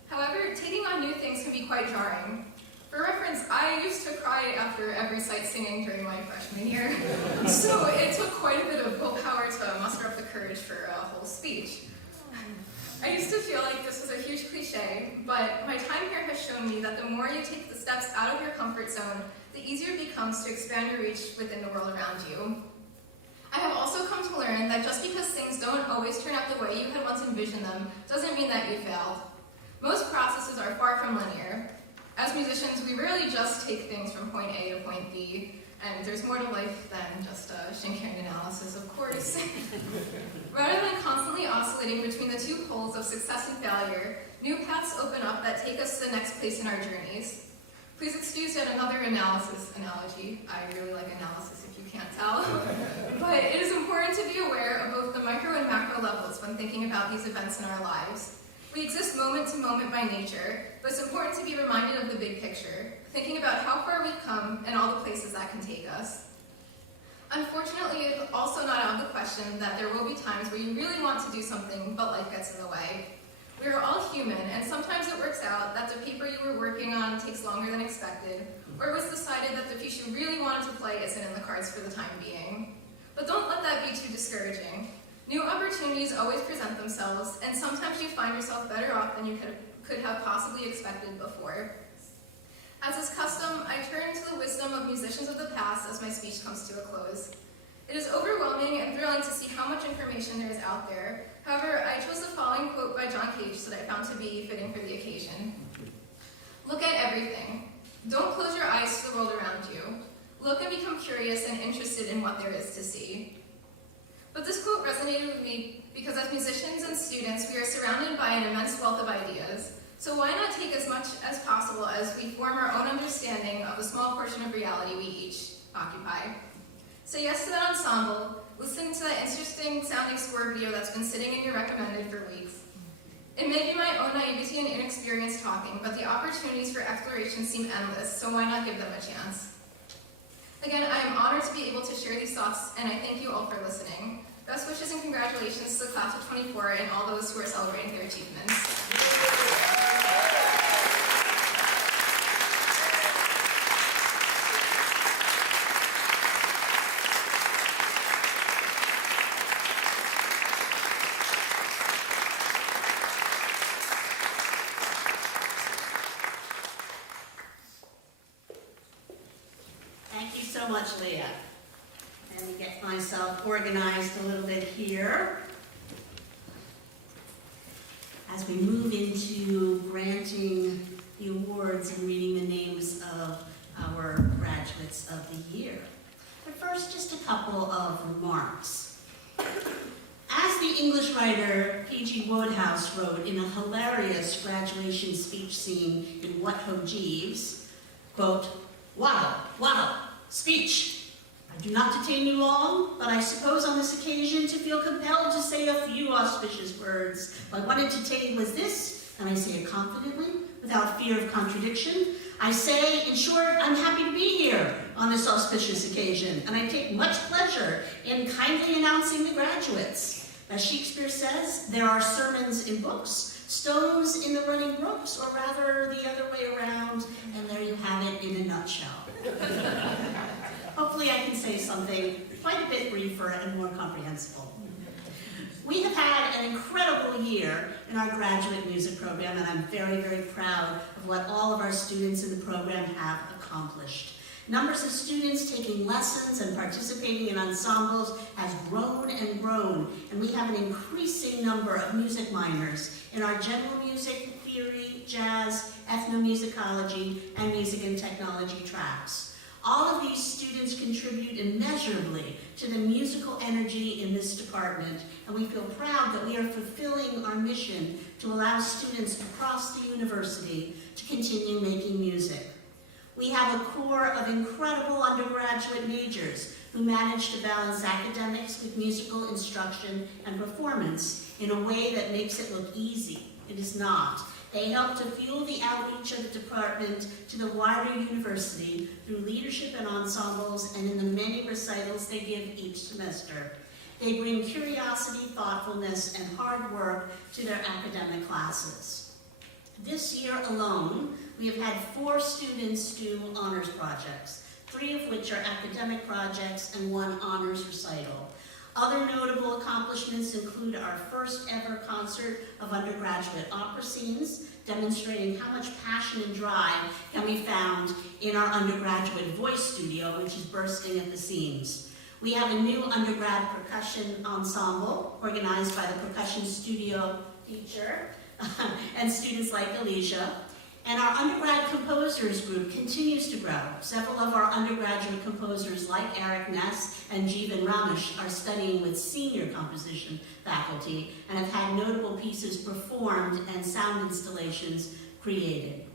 However, taking on new things can be quite jarring. For reference, I used to cry after every sight singing during my freshman year, so it took quite a bit of willpower to muster up the courage for a whole speech. I used to feel like this was a huge cliche, but my time here has shown me that the more you take the steps out of your comfort zone, the easier it becomes to expand your reach within the world around you. I have also come to learn that just because things don't always turn out the way you had once envisioned them doesn't mean that you failed. Most processes are far from linear. As musicians, we rarely just take things from point A to point B, and there's more to life than just a Schenkering analysis, of course. Rather than constantly oscillating between the two poles of success and failure, new paths open up that take us to the next place in our journeys. Please excuse yet another analysis analogy. I really like analysis, if you can't tell. But it is important to be aware of both the micro and macro levels when thinking about these events in our lives. We exist moment to moment by nature, but it's important to be reminded of the big picture, thinking about how far we've come and all the places that can take us. Unfortunately, it's also not out of the question that there will be times where you really want to do something, but life gets in the way. We are all human, and sometimes it works out that the paper you were working on takes longer than expected, or it was decided that the piece you really wanted to play isn't in the cards for the time being. But don't let that be too discouraging. New opportunities always present themselves, and sometimes you find yourself better off than you could have possibly expected before. As is custom, I turn to the wisdom of musicians of the past as my speech comes to a close. It is overwhelming and thrilling to see how much information there is out there. However, I chose the following quote by John Cage that I found to be fitting for the occasion. Look at everything. Don't close your eyes to the world around you. Look and become curious and interested in what there is to see. But this quote resonated with me because as musicians and students, we are surrounded by an immense wealth of ideas. So why not take as much as possible as we form our own understanding of the small portion of reality we each occupy? Say yes to that ensemble, listen to that interesting sounding score video that's been sitting in your recommended for weeks. It may be my own naivety and inexperience talking, but the opportunities for exploration seem endless, so why not give them a chance? Again, I am honored to be able to share these thoughts, and I thank you all for listening. Best wishes and congratulations to the class of 24 and all those who are celebrating their achievements. Thank you so much, Leah. Let me get myself organized a little bit here. As we move into granting the awards and reading the names of our graduates of the year. But first, just a couple of remarks. As the English writer P.G. Wodehouse wrote in a hilarious graduation speech scene in What Ho Jeeves, quote, "Waddle, waddle, speech. I do not detain you long, but I suppose on this occasion to feel compelled to say a few auspicious words. What I wanted to tell you was this, and I say it confidently, without fear of contradiction. I say, in short, I'm happy to be here on this auspicious occasion, and I take much pleasure in kindly announcing the graduates. As Shakespeare says, there are sermons in books, stones in the running brooks, or rather the other way around, and there you have it in a nutshell. Hopefully I can say something quite a bit briefer and more comprehensible. We have had an incredible year in our graduate music program, and I'm very, very proud of what all of our students in the program have accomplished. Numbers of students taking lessons and participating in ensembles has grown and grown, and we have an increasing number of music minors in our general music, theory, jazz, ethnomusicology, and music and technology tracks. All of these students contribute immeasurably to the musical energy in this department, and we feel proud that we are fulfilling our mission to allow students across the university to continue making music. We have a core of incredible undergraduate majors who manage to balance academics with musical instruction and performance in a way that makes it look easy. It is not. They help to fuel the outreach of the department to the wider university through leadership and ensembles and in the many recitals they give each semester. They bring curiosity, thoughtfulness, and hard work to their academic classes. This year alone, we have had 4 students do honors projects, 3 of which are academic projects and 1 honors recital. Other notable accomplishments include our first ever concert of undergraduate opera scenes, demonstrating how much passion and drive can be found in our undergraduate voice studio, which is bursting at the seams. We have a new undergrad percussion ensemble organized by the percussion studio teacher and students like Alicia. And our undergrad composers group continues to grow. Several of our undergraduate composers like Eric Ness and Jeevan Ramesh are studying with senior composition faculty and have had notable pieces performed and sound installations created.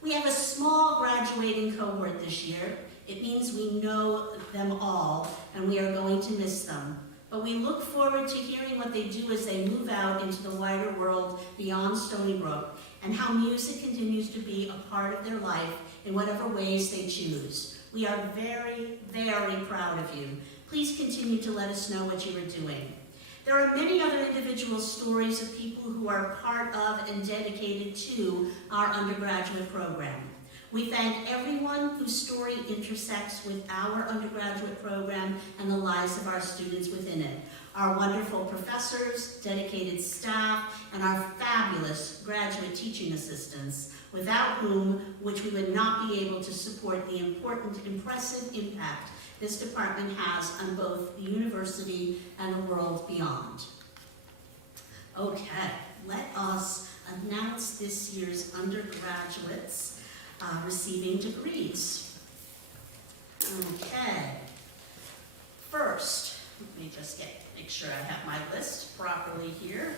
We have a small graduating cohort this year. It means we know them all and we are going to miss them. But we look forward to hearing what they do as they move out into the wider world beyond Stony Brook, and how music continues to be a part of their life in whatever ways they choose. We are very, very proud of you. Please continue to let us know what you are doing. There are many other individual stories of people who are part of and dedicated to our undergraduate program. We thank everyone whose story intersects with our undergraduate program and the lives of our students within it. Our wonderful professors, dedicated staff, and our fabulous graduate teaching assistants, without which we would not be able to support the important, impressive impact this department has on both the university and the world beyond. Okay, let us announce this year's undergraduates receiving degrees. Okay, first, let me just make sure I have my list properly here.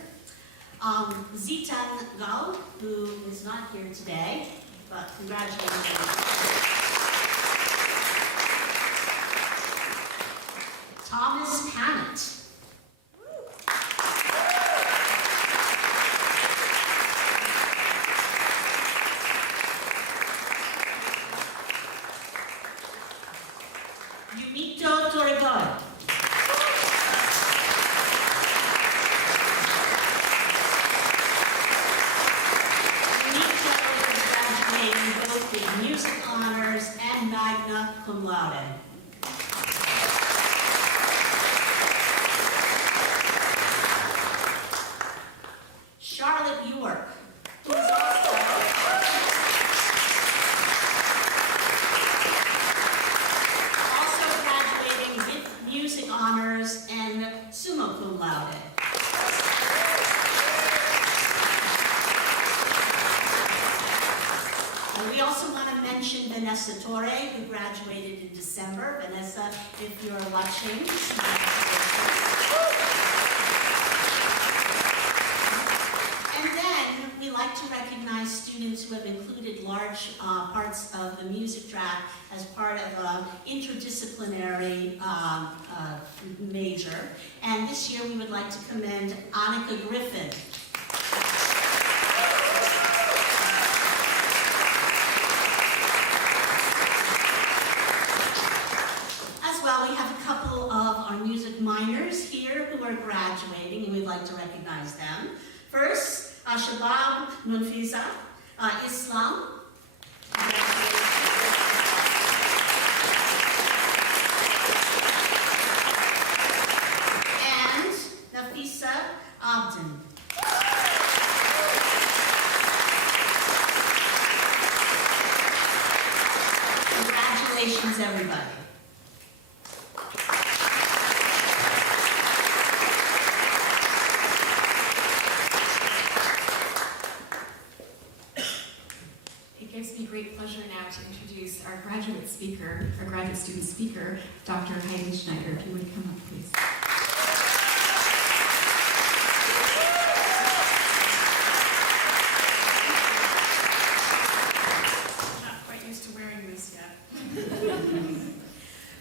Zitan Gal, who is not here today, but congratulations. Thomas Pannett. Yumito Torregon. Music honors and magna cum laude. Charlotte York, who is also graduating with music honors and summa cum laude. We also want to mention Vanessa Torre, who graduated in December. Vanessa, if you're watching, and then we like to recognize students who have included large parts of the music track as part of an interdisciplinary major. And this year we would like to commend Annika Griffin. who are graduating, and we'd like to recognize them. First, Shabab Nunfiza, Islam. And Nafisa Abdin. Congratulations, everybody. It gives me great pleasure now to introduce our graduate speaker, our graduate student speaker, Dr. Heidi Schneider. If you would come up, please. Not quite used to wearing this yet.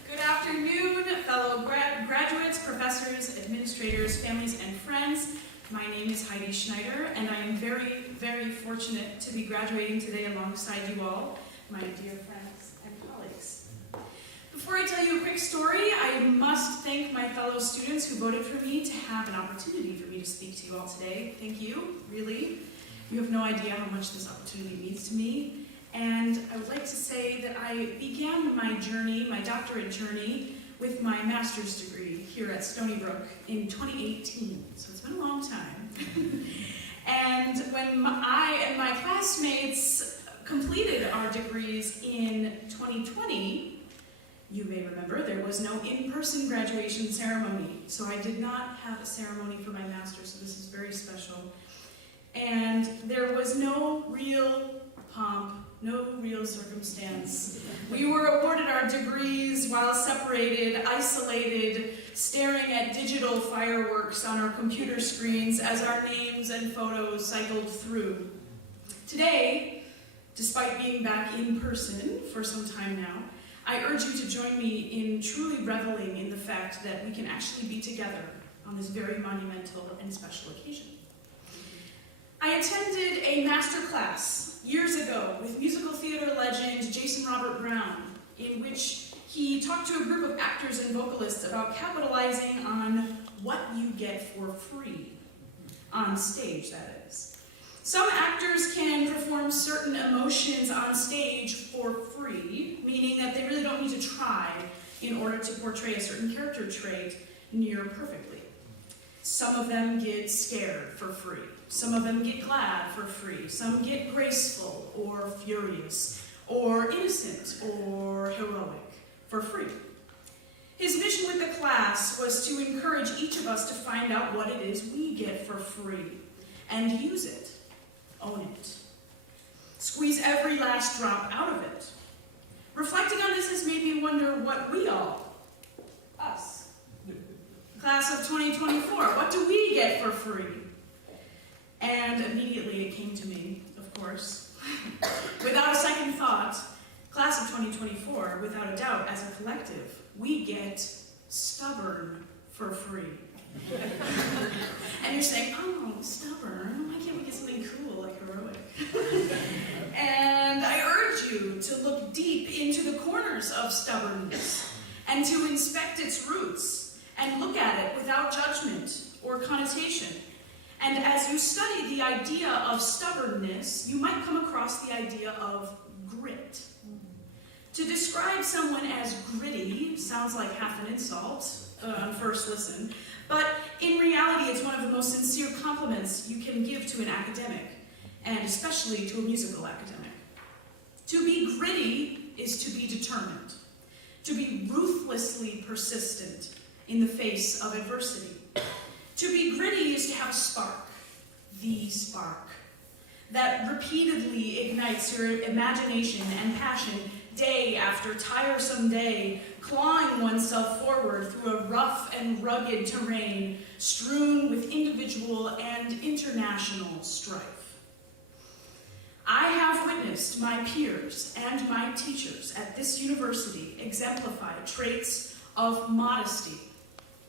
Good afternoon, fellow graduates, professors, administrators, families, and friends. My name is Heidi Schneider, and I am very, very fortunate to be graduating today alongside you all, my dear friends and colleagues. Before I tell you a quick story, I must thank my fellow students who voted for me to have an opportunity for me to speak to you all today. Thank you, really. You have no idea how much this opportunity means to me. And I would like to say that I began my journey, my doctorate journey, with my master's degree here at Stony Brook in 2018. So it's been a long time. And when I and my classmates completed our degrees in 2020, you may remember there was no in-person graduation ceremony. So I did not have a ceremony for my master's, so this is very special. And there was no real pomp, no real circumstance. We were awarded our degrees while separated, isolated, staring at digital fireworks on our computer screens as our names and photos cycled through. Today, despite being back in person for some time now, I urge you to join me in truly reveling in the fact that we can actually be together on this very monumental and special occasion. I attended a master class years ago with musical theater legend Jason Robert Brown, in which he talked to a group of actors and vocalists about capitalizing on what you get for free, on stage, that is. Some actors can perform certain emotions on stage for free, meaning that they really don't need to try in order to portray a certain character trait near perfectly. Some of them get scared for free. Some of them get glad for free. Some get graceful or furious or innocent or heroic for free. His mission with the class was to encourage each of us to find out what it is we get for free and use it, own it, squeeze every last drop out of it. Reflecting on this has made me wonder what we all, us, class of 2024, what do we get for free? And immediately it came to me, of course, without a second thought, class of 2024, without a doubt, as a collective, we get stubborn for free. And you're saying, oh, stubborn, why can't we get something cool like heroic? And I urge you to look deep into the corners of stubbornness and to inspect its roots and look at it without judgment or connotation. And as you study the idea of stubbornness, you might come across the idea of grit. To describe someone as gritty sounds like half an insult on first listen, but in reality it's one of the most sincere compliments you can give to an academic, and especially to a musical academic. To be gritty is to be determined, to be ruthlessly persistent in the face of adversity. To be gritty is to have a spark, the spark, that repeatedly ignites your imagination and passion day after tiresome day, clawing oneself forward through a rough and rugged terrain strewn with individual and international strife. I have witnessed my peers and my teachers at this university exemplify traits of modesty,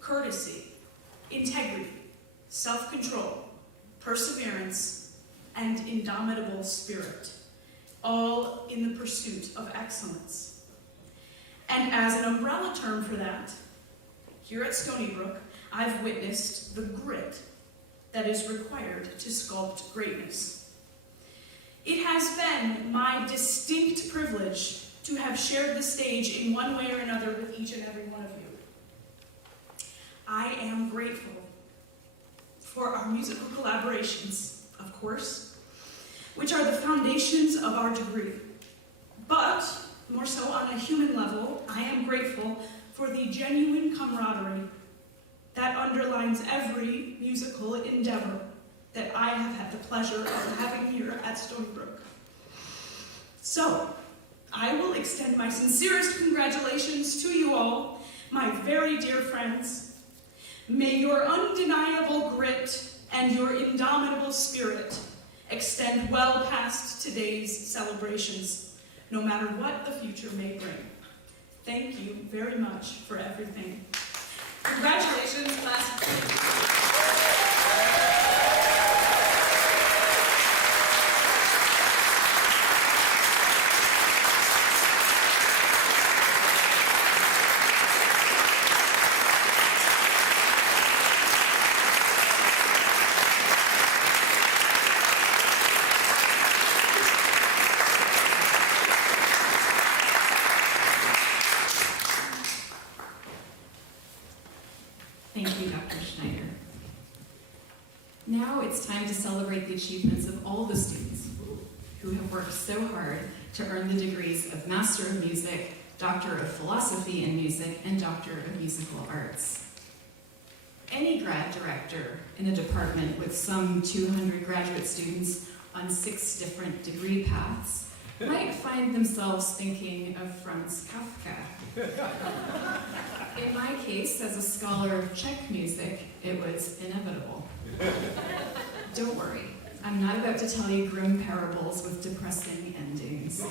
courtesy, integrity, self-control, perseverance, and indomitable spirit, all in the pursuit of excellence. And as an umbrella term for that, here at Stony Brook, I've witnessed the grit that is required to sculpt greatness. It has been my distinct privilege to have shared the stage in one way or another with each and every one of you. I am grateful for our musical collaborations, of course, which are the foundations of our degree. But, more so on a human level, I am grateful for the genuine camaraderie that underlines every musical endeavor that I have had the pleasure of having here at Stony Brook. So, I will extend my sincerest congratulations to you all, my very dear friends. May your undeniable grit and your indomitable spirit extend well past today's celebrations, no matter what the future may bring. Thank you very much for everything. Congratulations, class of 20. Thank you, Dr. Schneider. Now it's time to celebrate the achievements of all the students who have worked so hard to earn the degrees of Master of Music, Doctor of Philosophy in Music, and Doctor of Musical Arts. Any grad director in a department with some 200 graduate students on 6 different degree paths might find themselves thinking of Franz Kafka. In my case, as a scholar of Czech music, it was inevitable. Don't worry, I'm not about to tell you grim parables with depressing endings,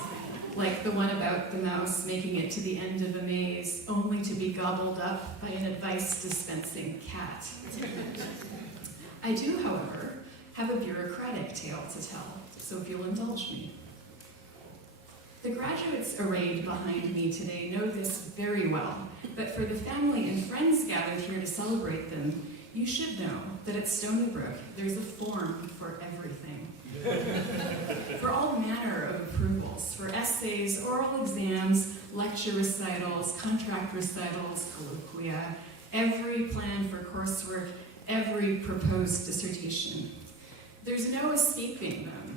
like the one about the mouse making it to the end of a maze, only to be gobbled up by an advice-dispensing cat. I do, however, have a bureaucratic tale to tell, so if you'll indulge me. The graduates arrayed behind me today know this very well, but for the family and friends gathered here to celebrate them, you should know that at Stony Brook, there's a form for everything. For all manner of approvals, for essays, oral exams, lecture recitals, contract recitals, colloquia, every plan for coursework, every proposed dissertation. There's no escaping them.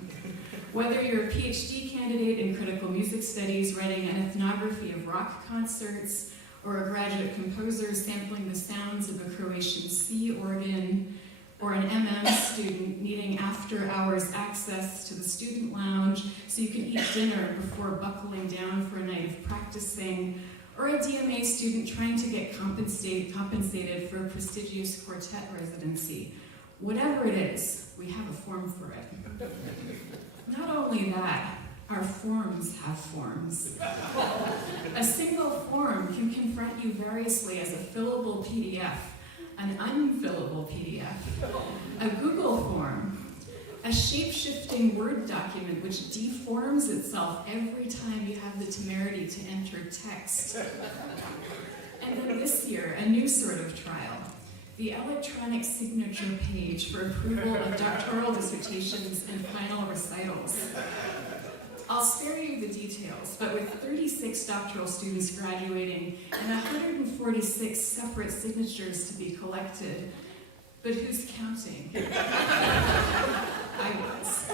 Whether you're a PhD candidate in critical music studies writing an ethnography of rock concerts, or a graduate composer sampling the sounds of a Croatian sea organ, or an MM student needing after-hours access to the student lounge so you can eat dinner before buckling down for a night of practicing, or a DMA student trying to get compensated for a prestigious quartet residency. Whatever it is, we have a form for it. Not only that, our forms have forms. A single form can confront you variously as a fillable PDF, an unfillable PDF, a Google form, a shape-shifting Word document which deforms itself every time you have the temerity to enter text. And then this year, a new sort of trial, the electronic signature page for approval of doctoral dissertations and final recitals. I'll spare you the details, but with 36 doctoral students graduating and 146 separate signatures to be collected, but who's counting? I was.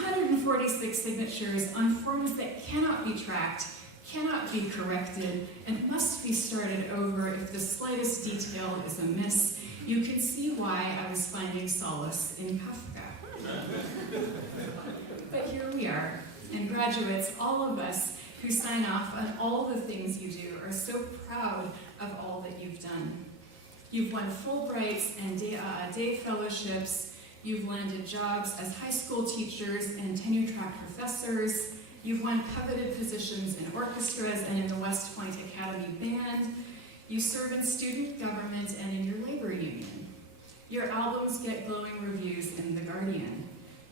146 signatures on forms that cannot be tracked, cannot be corrected, and must be started over if the slightest detail is amiss. You can see why I was finding solace in Kafka. But here we are, and graduates, all of us who sign off on all the things you do are so proud of all that you've done. You've won Fulbrights and day fellowships, you've landed jobs as high school teachers and tenure-track professors, you've won coveted positions in orchestras and in the West Point Academy Band, you serve in student government and in your labor union. Your albums get glowing reviews in The Guardian.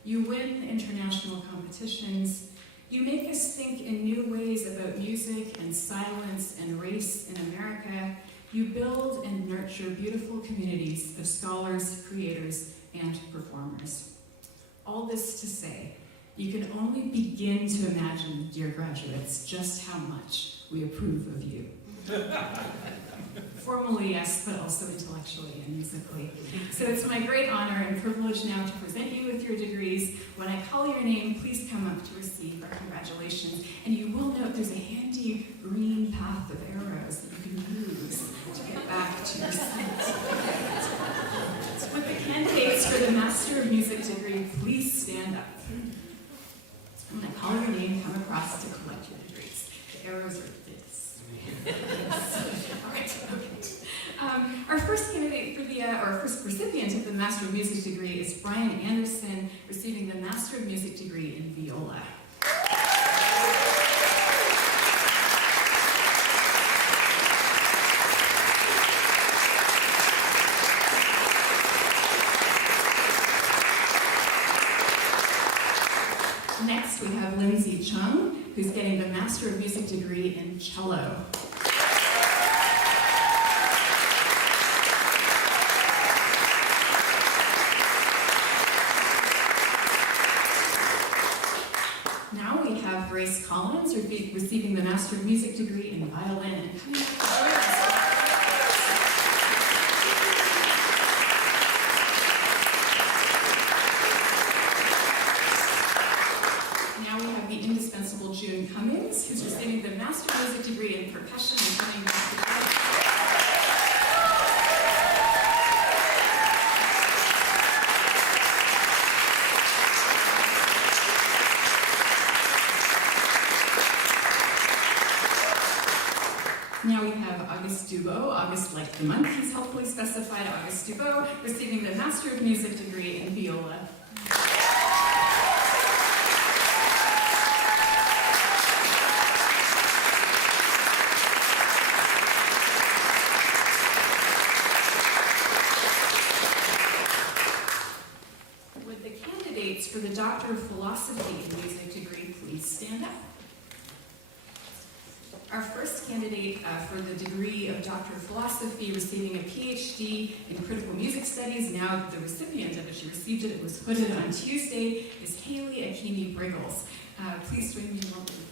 You win international competitions. You make us think in new ways about music and silence and race in America. You build and nurture beautiful communities of scholars, creators, and performers. All this to say, you can only begin to imagine, dear graduates, just how much we approve of you. Formally, yes, but also intellectually and musically. So it's my great honor and privilege now to present you with your degrees. When I call your name, please come up to receive our congratulations. And you will note there's a handy green path of arrows that you can use to get back to your seat. Would the candidates for the Master of Music degree please stand up? When I call your name, come across to collect your degrees. The arrows are this. All right, okay. Our first candidate for our first recipient of the Master of Music degree is Brian Anderson, receiving the Master of Music degree in viola. Next, we have Lindsay Chung, who's getting the Master of Music degree in cello. Now we have Grace Collins, receiving the Master of Music degree in violin. And coming up to Grace. Indispensable June Cummings, who's receiving the Master of Music degree in percussion and coming back to Now we have August Dubois, August like the month he's helpfully specified, August Dubois, receiving the Master of Music degree in viola. For the Doctor of Philosophy in Music degree, please stand up. Our first candidate for the degree of Doctor of Philosophy, receiving a PhD in Critical Music Studies, now the recipient of it, she received it, it was hooded on Tuesday, is Haley Akimi Briggles. Please join me in welcoming.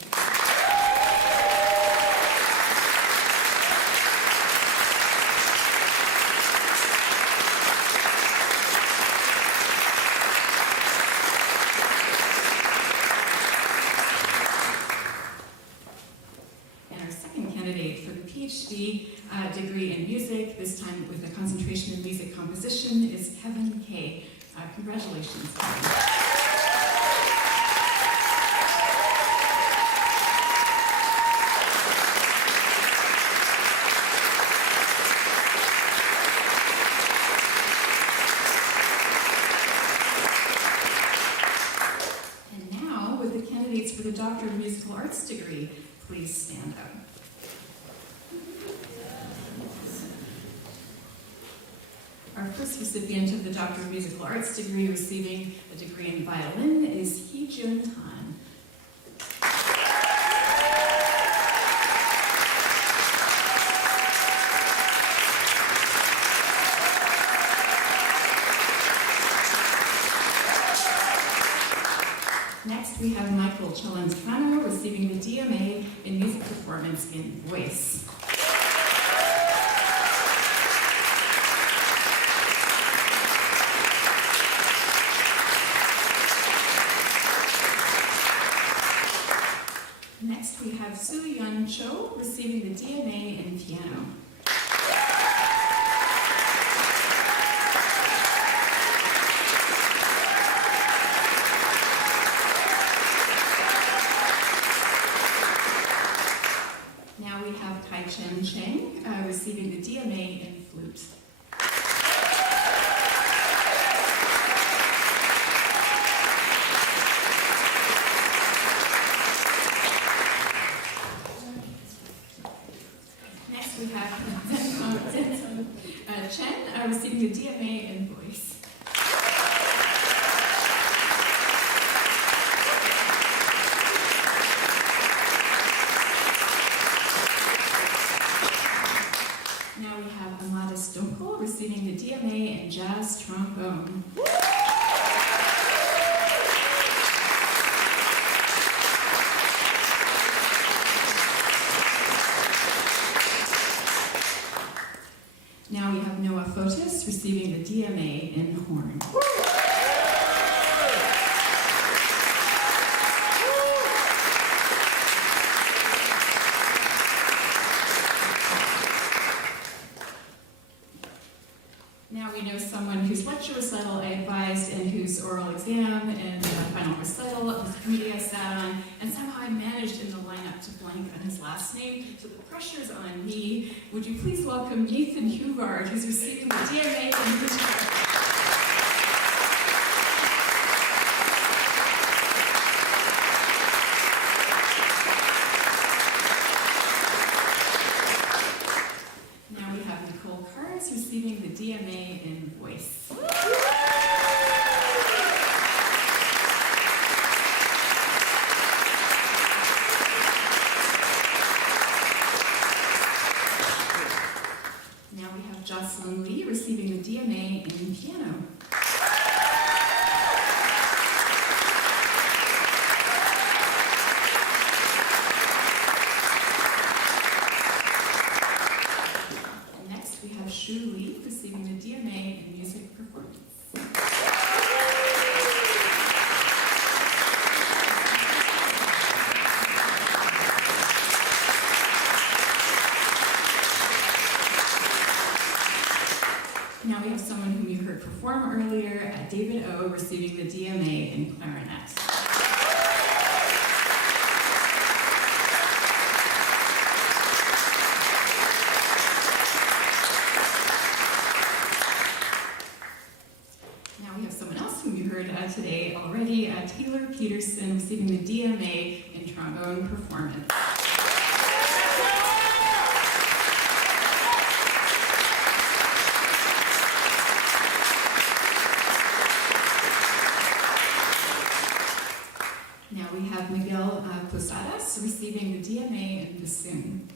PhD degree in music, this time with a concentration in music composition, is Kevin Kay. Congratulations, Kevin. And now, with the candidates for the Doctor of Musical Arts degree, please stand up. Our first recipient of the Doctor of Musical Arts degree, receiving a degree in violin, is Hee Jun Han. Next, we have Michael Chalantano, receiving the DMA in Music Performance in Voice. Next, we have Soo Yun Cho, receiving the DMA in piano. Now we have Kai Chen Cheng, receiving the DMA in flute. We have Chen receiving the DMA in voice. Now we trombone. Now we have Noah Fotis receiving the DMA in horn. Now we know someone whose lecture recital I advised and whose oral exam and final recital of his committee I sat on, and somehow I managed in the lineup to blank on his last name, so the pressure's on me. Would you please welcome Nathan Huvard, who's receiving the DMA in literature. Receiving the DMA in voice. Now we have Jocelyn Lee receiving the DMA in piano. Shu Lee receiving the DMA in music performance. Now we have someone whom you heard perform earlier, David O, receiving the DMA in clarinet. Today already, Taylor Peterson receiving the DMA in trombone performance. Now we have Miguel Posadas receiving the DMA in bassoon.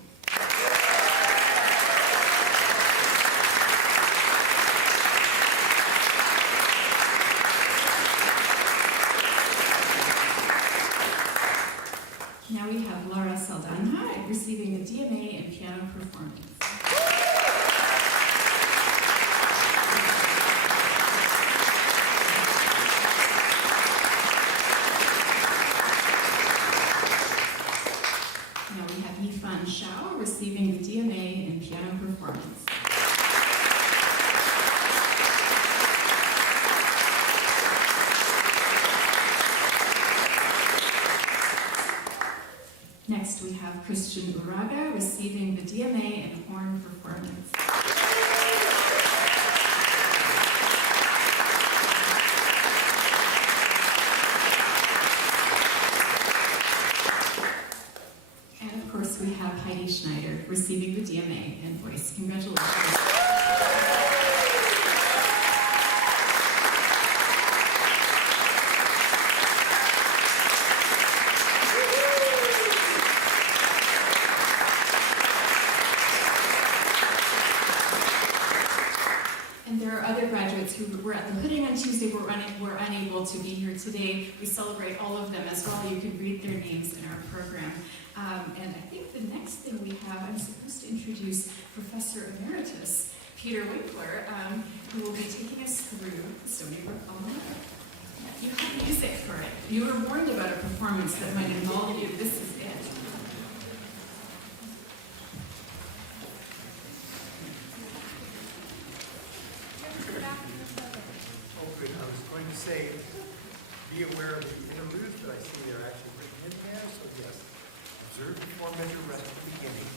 Now we have Laura Saldana receiving the DMA in piano performance. Now we have Yifan Shao receiving the DMA in piano performance. Next, we have Christian Uraga receiving the DMA in horn performance. And of course, we have Heidi Schneider receiving the DMA in voice. Congratulations. Graduates who were at the pudding on Tuesday were unable to be here today. We celebrate all of them as well. You can read their names in our program. And I think the next thing we have, I'm supposed to introduce Professor Emeritus Peter Winkler, who will be taking us through Stony Brook Alma. You have music for it. You were warned about a performance that might involve you. This is it. Say, be aware of the interludes, but I see they're actually written in there, so yes, observe before measure, rest at the beginning.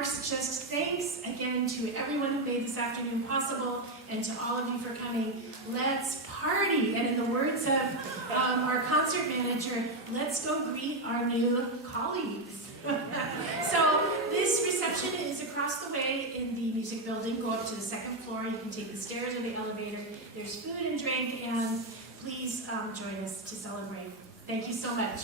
remarks, just thanks again to everyone who made this afternoon possible and to all of you for coming. Let's party. And in the words of our concert manager, let's go greet our new colleagues. So this reception is across the way in the music building. Go up to the second floor. You can take the stairs or the elevator. There's food and drink, and please join us to celebrate. Thank you so much.